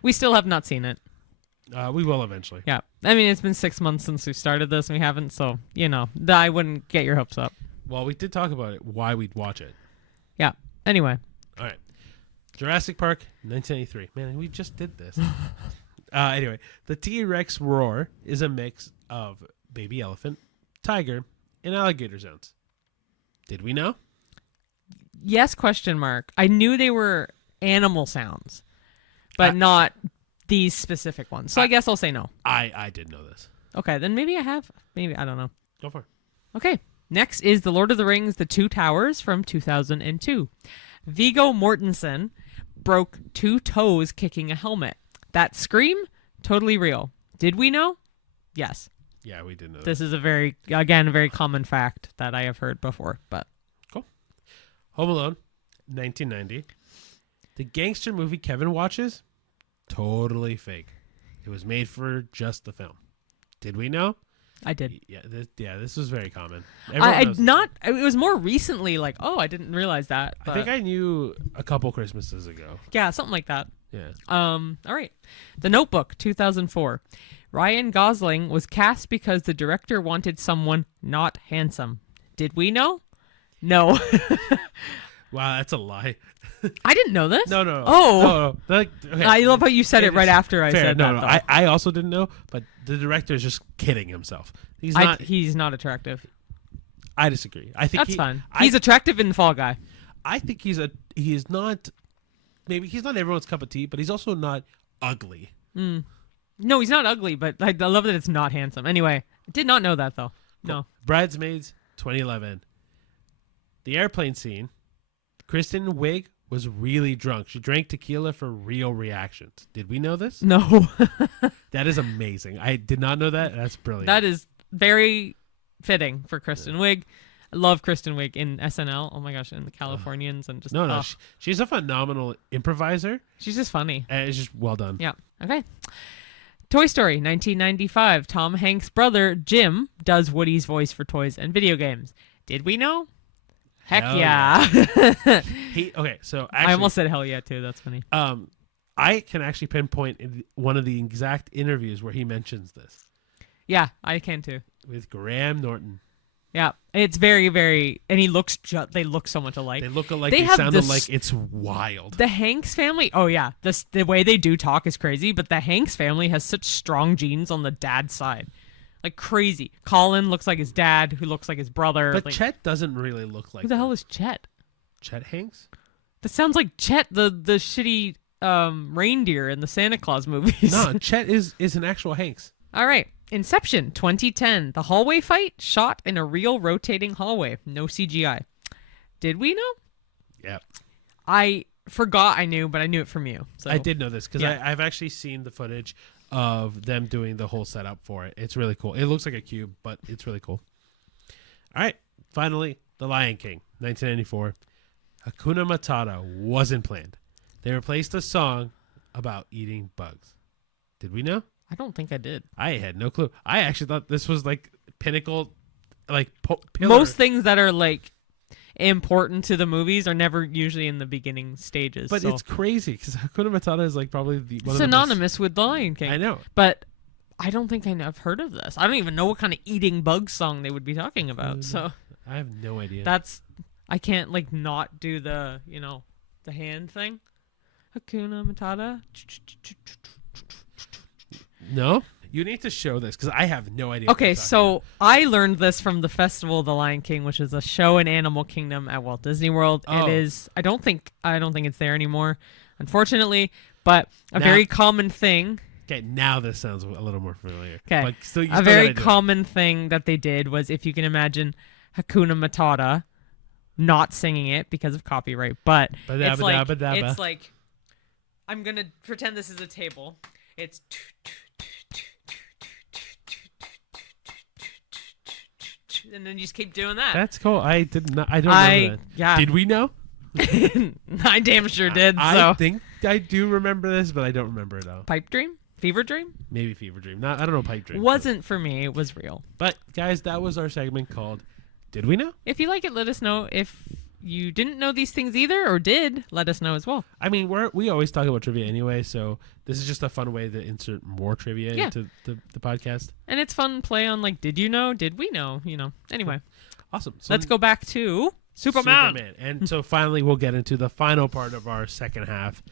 We still have not seen it. We will eventually. Yeah. I mean, it's been 6 months since we started this, and we haven't, so, I wouldn't get your hopes up. Well, we did talk about it, why we'd watch it. Yeah. Anyway. All right. Jurassic Park, 1983. Man, we just did this. Anyway, the T-Rex roar is a mix of baby elephant, tiger, and alligator sounds. Did we know? Yes, question mark. I knew they were animal sounds, but not these specific ones. So I guess I'll say no. I did know this. Okay, then maybe I have. Maybe, I don't know. Go for it. Okay, next is The Lord of the Rings, The Two Towers from 2002. Viggo Mortensen broke 2 toes kicking a helmet. That scream, totally real. Did we know? Yes. Yeah, we did know This is a very common fact that I have heard before, but. Cool. Home Alone, 1990. The gangster movie Kevin watches, totally fake. It was made for just the film. Did we know? I did. Yeah, this was very common. It was more recently, like, oh, I didn't realize that. I think I knew a couple Christmases ago. Yeah, something like that. Yeah. All right. The Notebook, 2004. Ryan Gosling was cast because the director wanted someone not handsome. Did we know? No. Wow, that's a lie. I didn't know this. No. Oh. No. Okay. I love how you said it right after I said that. No. I also didn't know, but the director is just kidding himself. He's not attractive. I disagree. I think that's fine. He's attractive in Fall Guy. I think he is not. Maybe he's not everyone's cup of tea, but he's also not ugly. No, he's not ugly, but I love that it's not handsome. Anyway, I did not know that though. Cool. No. Bridesmaids, 2011. The airplane scene. Kristen Wiig was really drunk. She drank tequila for real reactions. Did we know this? No. That is amazing. I did not know that. That's brilliant. That is very fitting for Kristen Wiig. I love Kristen Wiig in SNL. Oh my gosh, and the Californians and just no. She's a phenomenal improviser. She's just funny. And it's just well done. Yeah. Okay. Toy Story, 1995. Tom Hanks' brother Jim does Woody's voice for toys and video games. Did we know? Heck yeah. Okay, so actually, I almost said hell yeah too. That's funny. I can actually pinpoint one of the exact interviews where he mentions this. Yeah, I can too. With Graham Norton. Yeah, it's very, very, and he looks. They look so much alike. They look alike. They sound alike. It's wild. The Hanks family. Oh yeah, the way they do talk is crazy. But the Hanks family has such strong genes on the dad's side, like crazy. Colin looks like his dad, who looks like his brother. But like, Chet doesn't really look like. Who the hell is Chet? Chet Hanks. That sounds like Chet, the shitty reindeer in the Santa Claus movies. No, Chet is an actual Hanks. All right. Inception, 2010. The hallway fight shot in a real rotating hallway. No CGI. Did we know? Yeah. I forgot I knew, but I knew it from you. So. I did know this because I've actually seen the footage of them doing the whole setup for it. It's really cool. It looks like a cube, but it's really cool. All right. Finally, The Lion King, 1994. Hakuna Matata wasn't planned. They replaced a song about eating bugs. Did we know? I don't think I did. I had no clue. I actually thought this was like pinnacle, like pillar. Most things that are like important to the movies are never usually in the beginning stages. But it's crazy because Hakuna Matata is like probably one synonymous with The Lion King. I know, but I don't think I've heard of this. I don't even know what kind of eating bug song they would be talking about. So I have no idea. I can't like not do the the hand thing. Hakuna Matata. No, you need to show this because I have no idea. Okay, so I learned this from the festival of The Lion King, which is a show in Animal Kingdom at Walt Disney World. Oh. It is. I don't think it's there anymore, unfortunately. But a very common thing. Okay, now this sounds a little more familiar. Okay, a very common thing that they did was, if you can imagine, Hakuna Matata, not singing it because of copyright, but it's like I'm gonna pretend this is a table. It's and then you just keep doing that. That's cool. I did not. I don't remember that. Yeah. Did we know? I damn sure did. I think I do remember this, but I don't remember it all. Pipe dream? Fever dream? Maybe fever dream. Not. I don't know. Pipe dream. Wasn't for me. It was real. But guys, that was our segment called "Did We Know?" If you like it, let us know. If you didn't know these things either, or did, let us know as well. I mean, we always talk about trivia anyway, so this is just a fun way to insert more trivia into the podcast. And it's fun play on like, did you know? Did we know? You know. Anyway, awesome. So let's go back to Superman. And so finally, we'll get into the final part of our second half,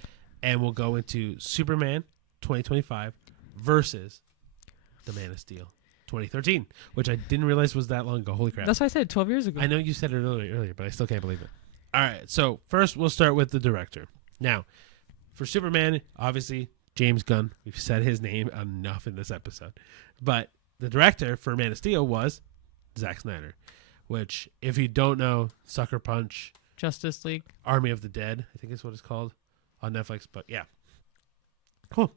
and we'll go into Superman 2025 versus the Man of Steel 2013, which I didn't realize was that long ago. Holy crap. That's what I said 12 years ago. I know you said it earlier, but I still can't believe it. All right, so first we'll start with the director. Now, for Superman, obviously, James Gunn. We've said his name enough in this episode. But the director for Man of Steel was Zack Snyder, which, if you don't know, Sucker Punch, Justice League, Army of the Dead, I think is what it's called on Netflix. But yeah. Cool.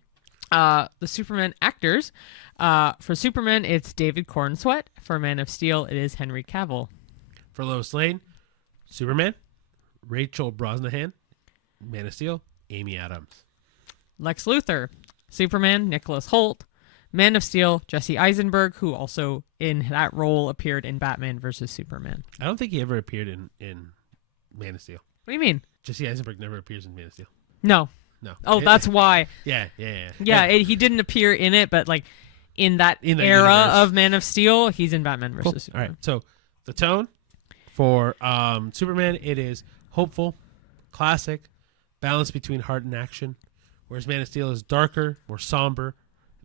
The Superman actors. For Superman, it's David Corenswet. For Man of Steel, it is Henry Cavill. For Lois Lane, Superman, Rachel Brosnahan. Man of Steel, Amy Adams. Lex Luthor. Superman, Nicholas Hoult. Man of Steel, Jesse Eisenberg, who also in that role appeared in Batman vs. Superman. I don't think he ever appeared in Man of Steel. What do you mean? Jesse Eisenberg never appears in Man of Steel. No. Oh, that's why. Yeah. He didn't appear in it, but like in that era universe of Man of Steel, he's in Batman vs. Superman. All right. So the tone for Superman, it is hopeful, classic, balance between heart and action, whereas Man of Steel is darker, more somber,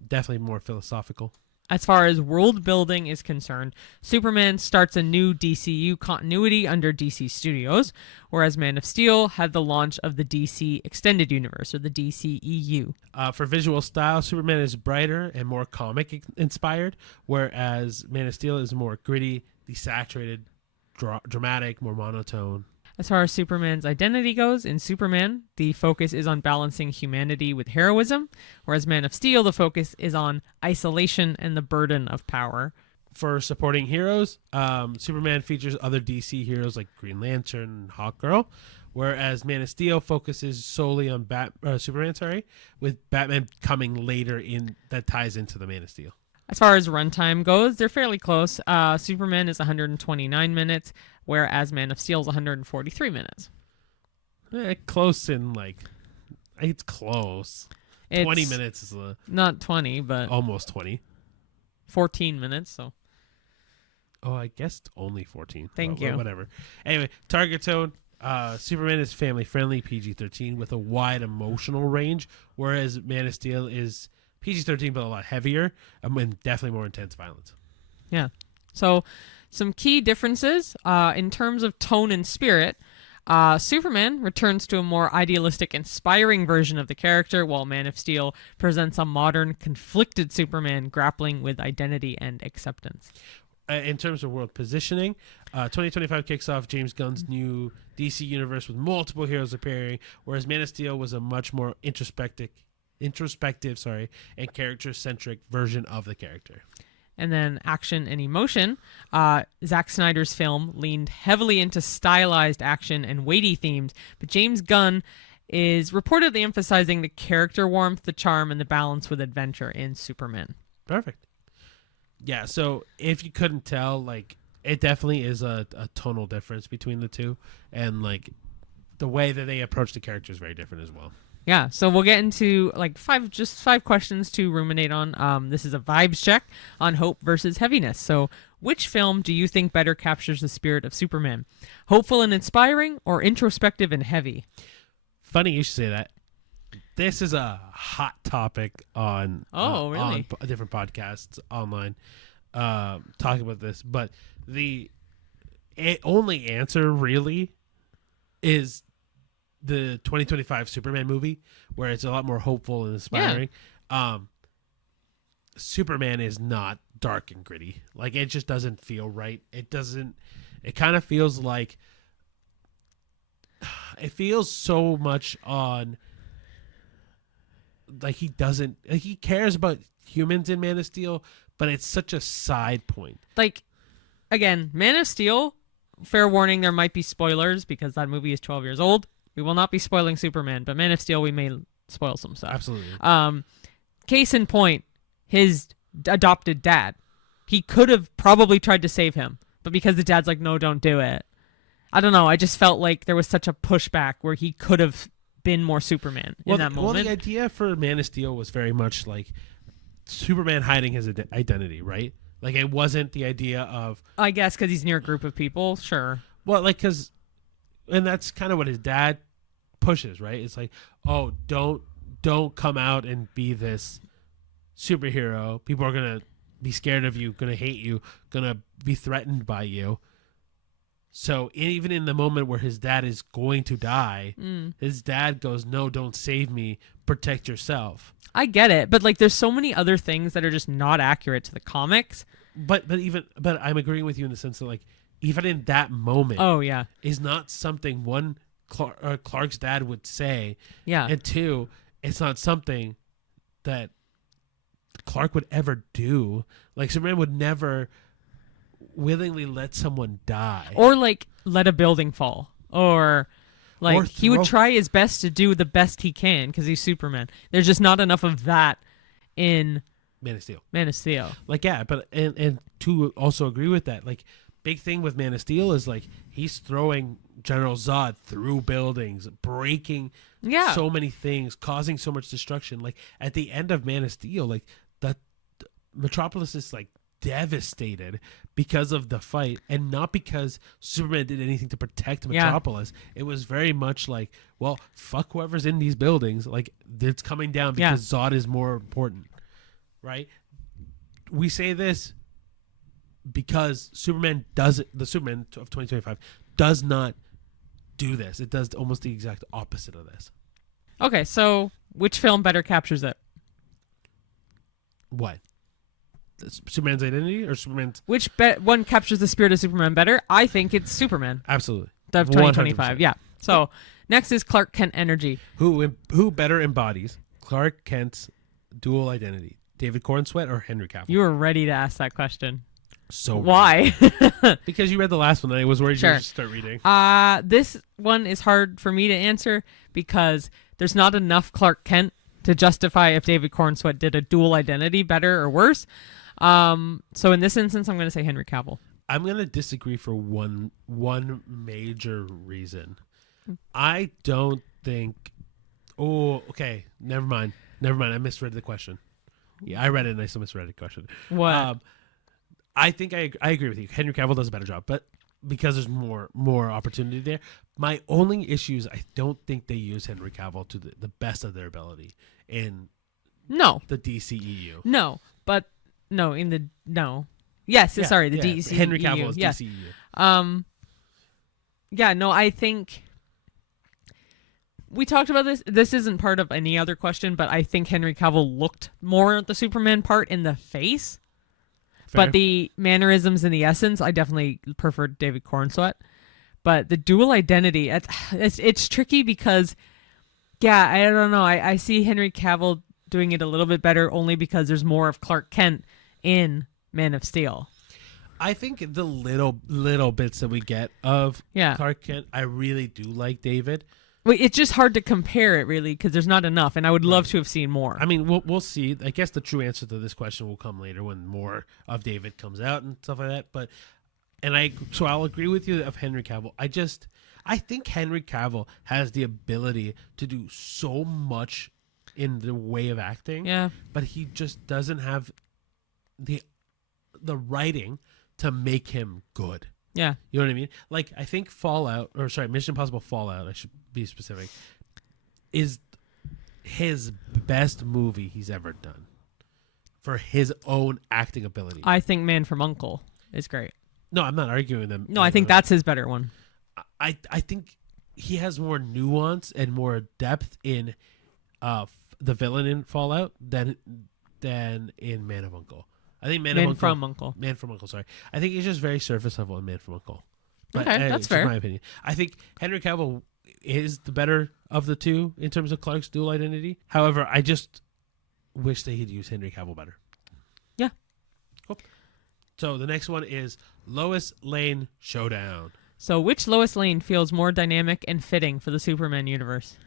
definitely more philosophical. As far as world building is concerned, Superman starts a new DCU continuity under DC Studios, whereas Man of Steel had the launch of the DC Extended Universe, or the DCEU. For visual style, Superman is brighter and more comic-inspired, whereas Man of Steel is more gritty, desaturated, dramatic, more monotone. As far as Superman's identity goes, in Superman, the focus is on balancing humanity with heroism, whereas Man of Steel, the focus is on isolation and the burden of power. For supporting heroes, Superman features other DC heroes like Green Lantern and Hawkgirl, whereas Man of Steel focuses solely on Superman, with Batman coming later in that ties into the Man of Steel. As far as runtime goes, they're fairly close. Superman is 129 minutes, whereas Man of Steel is 143 minutes. Close in it's close. 20 minutes is not 20, but almost 20. 14 minutes. So. Oh, I guess only 14. Thank you. Whatever. Anyway, target tone. Superman is family friendly, PG-13, with a wide emotional range, whereas Man of Steel is PG-13, but a lot heavier and definitely more intense violence. Yeah. So some key differences in terms of tone and spirit. Superman returns to a more idealistic, inspiring version of the character, while Man of Steel presents a modern, conflicted Superman grappling with identity and acceptance. In terms of world positioning, 2025 kicks off James Gunn's new DC universe with multiple heroes appearing, whereas Man of Steel was a much more introspective, and character-centric version of the character. And then action and emotion. Zack Snyder's film leaned heavily into stylized action and weighty themes, but James Gunn is reportedly emphasizing the character warmth, the charm, and the balance with adventure in Superman. Perfect. Yeah, so if you couldn't tell, it definitely is a tonal difference between the two, and the way that they approach the character is very different as well. Yeah, so we'll get into five questions to ruminate on. This is a vibes check on hope versus heaviness. So which film do you think better captures the spirit of Superman? Hopeful and inspiring, or introspective and heavy? Funny you should say that. This is a hot topic on really? on different podcasts online talking about this, but the only answer really is the 2025 Superman movie, where it's a lot more hopeful and inspiring. Yeah. Superman is not dark and gritty. It just doesn't feel right. It kind of feels like it feels so much on he cares about humans in Man of Steel, but it's such a side point. again, Man of Steel, fair warning, there might be spoilers because that movie is 12 years old. We will not be spoiling Superman, but Man of Steel, we may spoil some stuff. Absolutely. Case in point, his adopted dad. He could have probably tried to save him, but because the dad's like, no, don't do it. I don't know. I just felt like there was such a pushback where he could have been more Superman in that moment. Well, the idea for Man of Steel was very much like Superman hiding his identity, right? Like, it wasn't the idea of... I guess because he's near a group of people, sure. Well, like, because... And that's kind of what his dad pushes, right? It's like, oh, don't come out and be this superhero. People are going to be scared of you, going to hate you, going to be threatened by you. So even in the moment where his dad is going to die, his dad goes, no, don't save me. Protect yourself. I get it. But like, there's so many other things that are just not accurate to the comics. But I'm agreeing with you in the sense that, like, even in that moment, oh yeah, is not something one Clark's dad would say. Yeah. And two, it's not something that Clark would ever do. Like, Superman would never willingly let someone die, or like let a building fall, or like Or he would try his best to do the best he can because he's Superman. There's just not enough of that in Man of Steel. Man of Steel. Like, yeah, but and to also agree with that, like, big thing with Man of Steel is like he's throwing General Zod through buildings, breaking so many things, causing so much destruction. Like, at the end of Man of Steel, like, the Metropolis is like devastated because of the fight, and not because Superman did anything to protect Metropolis. It was very much like, well, fuck whoever's in these buildings, like, it's coming down because Zod is more important, right? We say this because Superman the Superman of 2025 does not do this. It does almost the exact opposite of this. Okay, so which film better captures it? What? Superman's identity or Superman's... Which one captures the spirit of Superman better? I think it's Superman. Absolutely. Of 2025, 100%. yeah. So, next is Clark Kent energy. Who better embodies Clark Kent's dual identity? David Corenswet or Henry Cavill? You were ready to ask that question. So why? Because you read the last one and I was worried you would just start reading. This one is hard for me to answer because there's not enough Clark Kent to justify if David Corenswet did a dual identity better or worse. So in this instance, I'm going to say Henry Cavill. I'm going to disagree for one major reason. I don't think... Oh, okay. Never mind. I misread the question. Yeah, I read it and I still misread the question. What? I think I agree with you. Henry Cavill does a better job, but because there's more opportunity there. My only issue is I don't think they use Henry Cavill to the best of their ability in the DCEU. No, but no, in the no. Yes, sorry, the DCEU. Henry Cavill is DCEU. Yeah, no, I think we talked about this. This isn't part of any other question, but I think Henry Cavill looked more at the Superman part in the face. Fair. But the mannerisms and the essence, I definitely preferred David Corenswet. But the dual identity, it's tricky because, I don't know. I see Henry Cavill doing it a little bit better only because there's more of Clark Kent in Man of Steel. I think the little bits that we get of Clark Kent, I really do like David. Well, it's just hard to compare it, really, because there's not enough, and I would love to have seen more. I mean, we'll see. I guess the true answer to this question will come later when more of David comes out and stuff like that. So I'll agree with you of Henry Cavill. I think Henry Cavill has the ability to do so much in the way of acting. Yeah. But he just doesn't have the writing to make him good. Yeah. You know what I mean? Like, I think Mission Impossible Fallout, I should be specific, is his best movie he's ever done for his own acting ability. I think Man from U.N.C.L.E. is great. No, I'm not arguing them. No, I think that's his better one. I think he has more nuance and more depth in the villain in Fallout than in Man of U.N.C.L.E. I think Man from U.N.C.L.E. Sorry, I think he's just very surface level in Man from U.N.C.L.E. But, okay, that's fair. My opinion. I think Henry Cavill is the better of the two in terms of Clark's dual identity. However, I just wish they had used Henry Cavill better. Yeah. Cool. So the next one is Lois Lane Showdown. So which Lois Lane feels more dynamic and fitting for the Superman universe?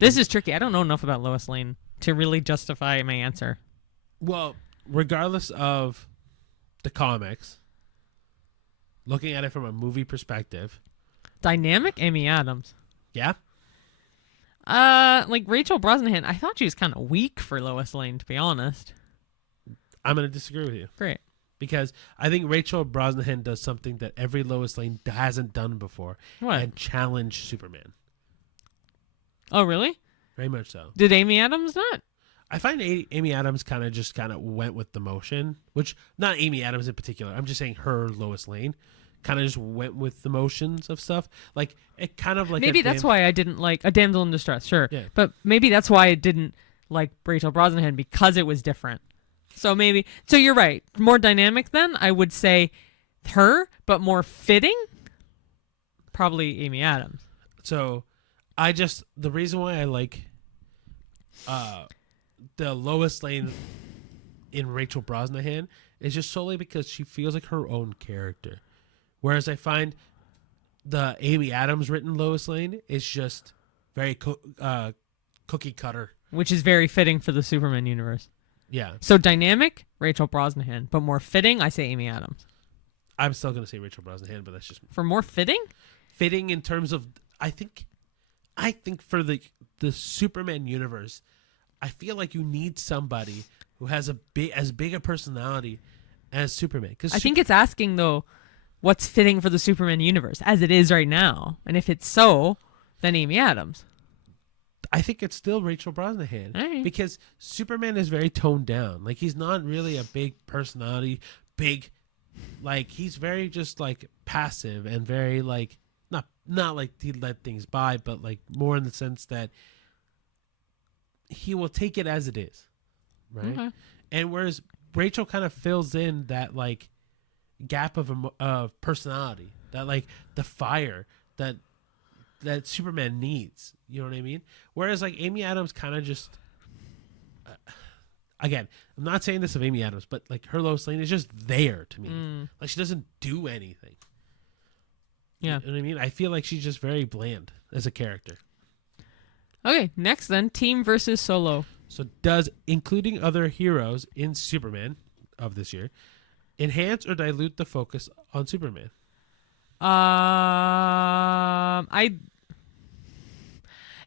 This is tricky. I don't know enough about Lois Lane to really justify my answer. Well, regardless of the comics, looking at it from a movie perspective. Dynamic Amy Adams. Yeah? Like Rachel Brosnahan, I thought she was kind of weak for Lois Lane, to be honest. I'm going to disagree with you. Great. Because I think Rachel Brosnahan does something that every Lois Lane hasn't done before. What? And challenge Superman. Oh, really? Very much so. Did Amy Adams not? I find Amy Adams kind of went with the motion, which, not Amy Adams in particular, I'm just saying her Lois Lane kind of just went with the motions of stuff. Like, it kind of like... Maybe that's why I didn't like A Damsel in Distress, sure. Yeah. But maybe that's why I didn't like Rachel Brosnahan, because it was different. So you're right. More dynamic then, I would say her, but more fitting, probably Amy Adams. So, the reason why I like the Lois Lane in Rachel Brosnahan is just solely because she feels like her own character. Whereas I find the Amy Adams written Lois Lane is just very cookie cutter. Which is very fitting for the Superman universe. Yeah. So dynamic, Rachel Brosnahan. But more fitting, I say Amy Adams. I'm still going to say Rachel Brosnahan, but that's just... For more fitting? Fitting in terms of... I think for the Superman universe, I feel like you need somebody who has as big a personality as Superman. I think it's asking, though, what's fitting for the Superman universe as it is right now. And if it's so, then Amy Adams. I think it's still Rachel Brosnahan. Right. Because Superman is very toned down. Like, he's not really a big personality, he's very just, like, passive and very, like, not like he let things by, but, like, more in the sense that he will take it as it is, right? Okay. And whereas Rachel kind of fills in that, like, gap of personality, that, like, the fire that Superman needs. You know what I mean? Whereas, like, Amy Adams kind of just... again, I'm not saying this of Amy Adams, but, like, her Lois Lane is just there to me. Like, she doesn't do anything. Yeah. You know what I mean? I feel like she's just very bland as a character. Okay, next then, team versus solo. So does including other heroes in Superman of this year enhance or dilute the focus on Superman?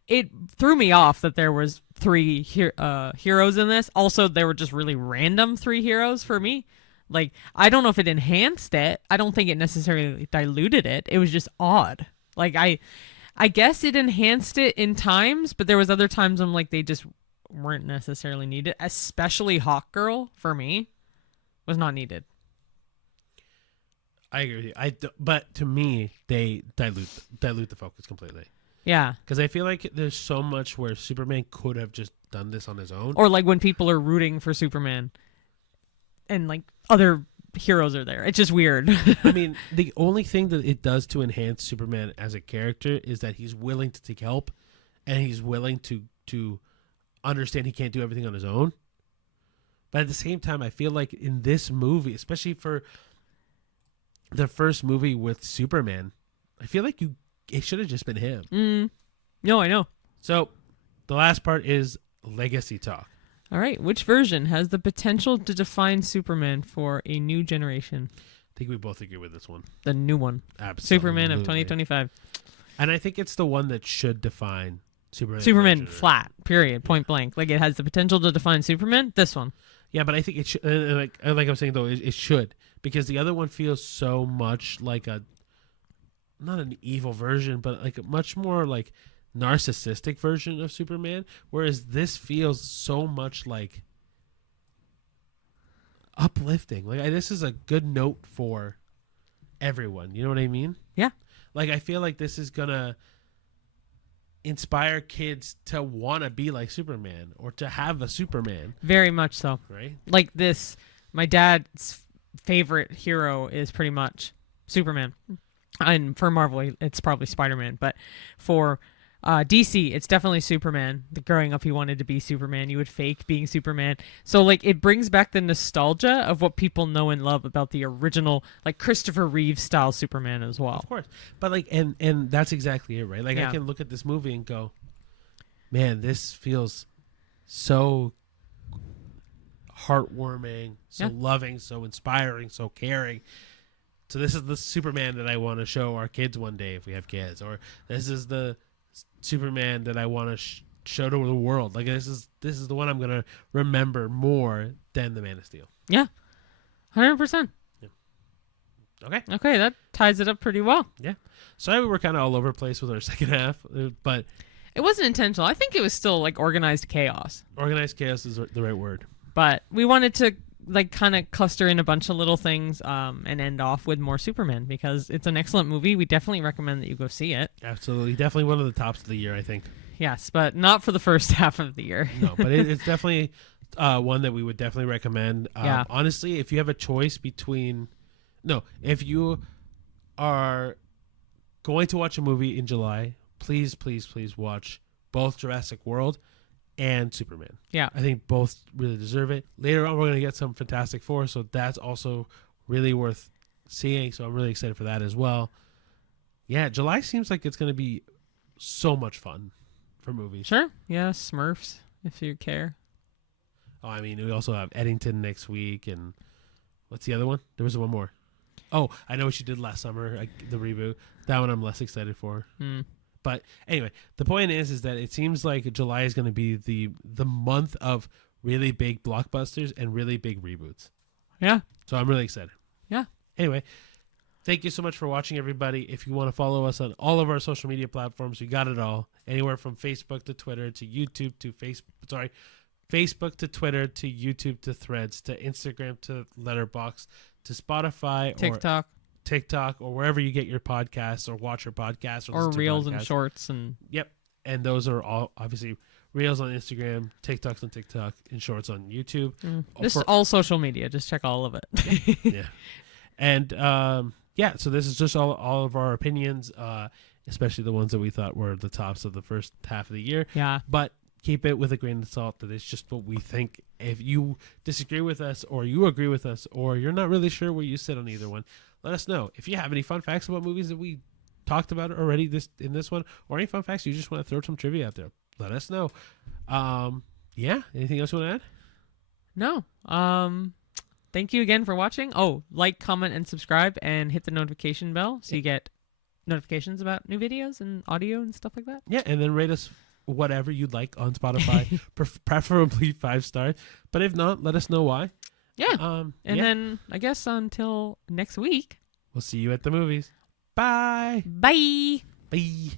It threw me off that there was three heroes in this. Also, there were just really random three heroes for me. Like, I don't know if it enhanced it. I don't think it necessarily diluted it. It was just odd. Like, I guess it enhanced it in times, but there was other times I'm like, they just weren't necessarily needed. Especially Hawkgirl, for me, was not needed. I agree with you. But to me, they dilute the focus completely. Yeah. Because I feel like there's so much where Superman could have just done this on his own. Or like when people are rooting for Superman and like other heroes are there. It's just weird. I mean, the only thing that it does to enhance Superman as a character is that he's willing to take help and he's willing to understand he can't do everything on his own. But at the same time, I feel like in this movie, especially for the first movie with Superman, I feel like it should have just been him. No, I know. So the last part is legacy talk. All right. Which version has the potential to define Superman for a new generation? I think we both agree with this one. The new one. Absolutely. Superman of 2025. And I think it's the one that should define Superman. Superman flat, period, point blank. Like, it has the potential to define Superman. This one. Yeah, but I think it should. Like I'm saying, though, it should. Because the other one feels so much like not an evil version, but like a much more like narcissistic version of Superman. Whereas this feels so much like uplifting. Like, this is a good note for everyone. You know what I mean? Yeah. Like, I feel like this is gonna inspire kids to want to be like Superman or to have a Superman. Very much so. Right? Like this, my dad's favorite hero is pretty much Superman. And for Marvel, it's probably Spider-Man. But for DC, it's definitely Superman. Growing up, he wanted to be Superman. You would fake being Superman. So, like, it brings back the nostalgia of what people know and love about the original, like, Christopher Reeve style Superman as well. Of course. But, like, and that's exactly it, right? Like, Yeah. I can look at this movie and go, man, this feels so heartwarming, so Yeah. loving, so inspiring, so caring. So this is the Superman that I want to show our kids one day if we have kids, or this is the Superman that I want to show to the world. Like this is the one I'm gonna remember more than the Man of Steel. Yeah, 100%. Okay. Okay, that ties it up pretty well. Yeah. Sorry we were kind of all over the place with our second half, but It wasn't intentional. I think it was still like organized chaos. organized chaos is the right word. But we wanted to like kind of cluster in a bunch of little things and end off with more Superman because it's an excellent movie. We definitely recommend that you go see it. Absolutely, definitely one of the tops of the year, I think. Yes, but not for the first half of the year. No, but it's definitely one that we would definitely recommend. Yeah. Honestly, if you have a choice between, if you are going to watch a movie in July, please watch both Jurassic World and Superman. Yeah. I think both really deserve it. Later on, we're going to get some Fantastic Four, so that's also really worth seeing. So I'm really excited for that as well. Yeah, July seems like it's going to be so much fun for movies. Sure. Yeah, Smurfs, if you care. Oh, I mean, we also have Eddington next week, and what's the other one? There was one more. Oh, I know what you did last summer, the reboot. That one I'm less excited for. But anyway, the point is that it seems like July is going to be the month of really big blockbusters and really big reboots. Yeah. So I'm really excited. Yeah. Anyway, thank you so much for watching, everybody. If you want to follow us on all of our social media platforms, we got it all. Anywhere from Facebook to Twitter to YouTube to Facebook to Twitter to YouTube to Threads to Instagram to Letterboxd to Spotify TikTok or wherever you get your podcasts or watch your podcasts or listen to reels podcasts. and shorts and Yep. And those are all obviously reels on Instagram, TikToks on TikTok, and shorts on YouTube. This is all social media. Just check all of it. Yeah. And so this is just all of our opinions, especially the ones that we thought were the tops of the first half of the year. Yeah. But keep it with a grain of salt that it's just what we think. If you disagree with us or you agree with us or you're not really sure where you sit on either one, let us know. If you have any fun facts about movies that we talked about already in this one, or any fun facts you just want to throw some trivia out there, let us know. Anything else you want to add? No. Thank you again for watching. Oh, like, comment, and subscribe, and hit the notification bell so you get notifications about new videos and audio and stuff like that. Yeah, and then rate us whatever you'd like on Spotify, preferably 5 stars. But if not, let us know why. Yeah. Then I guess until next week. We'll see you at the movies. Bye. Bye. Bye.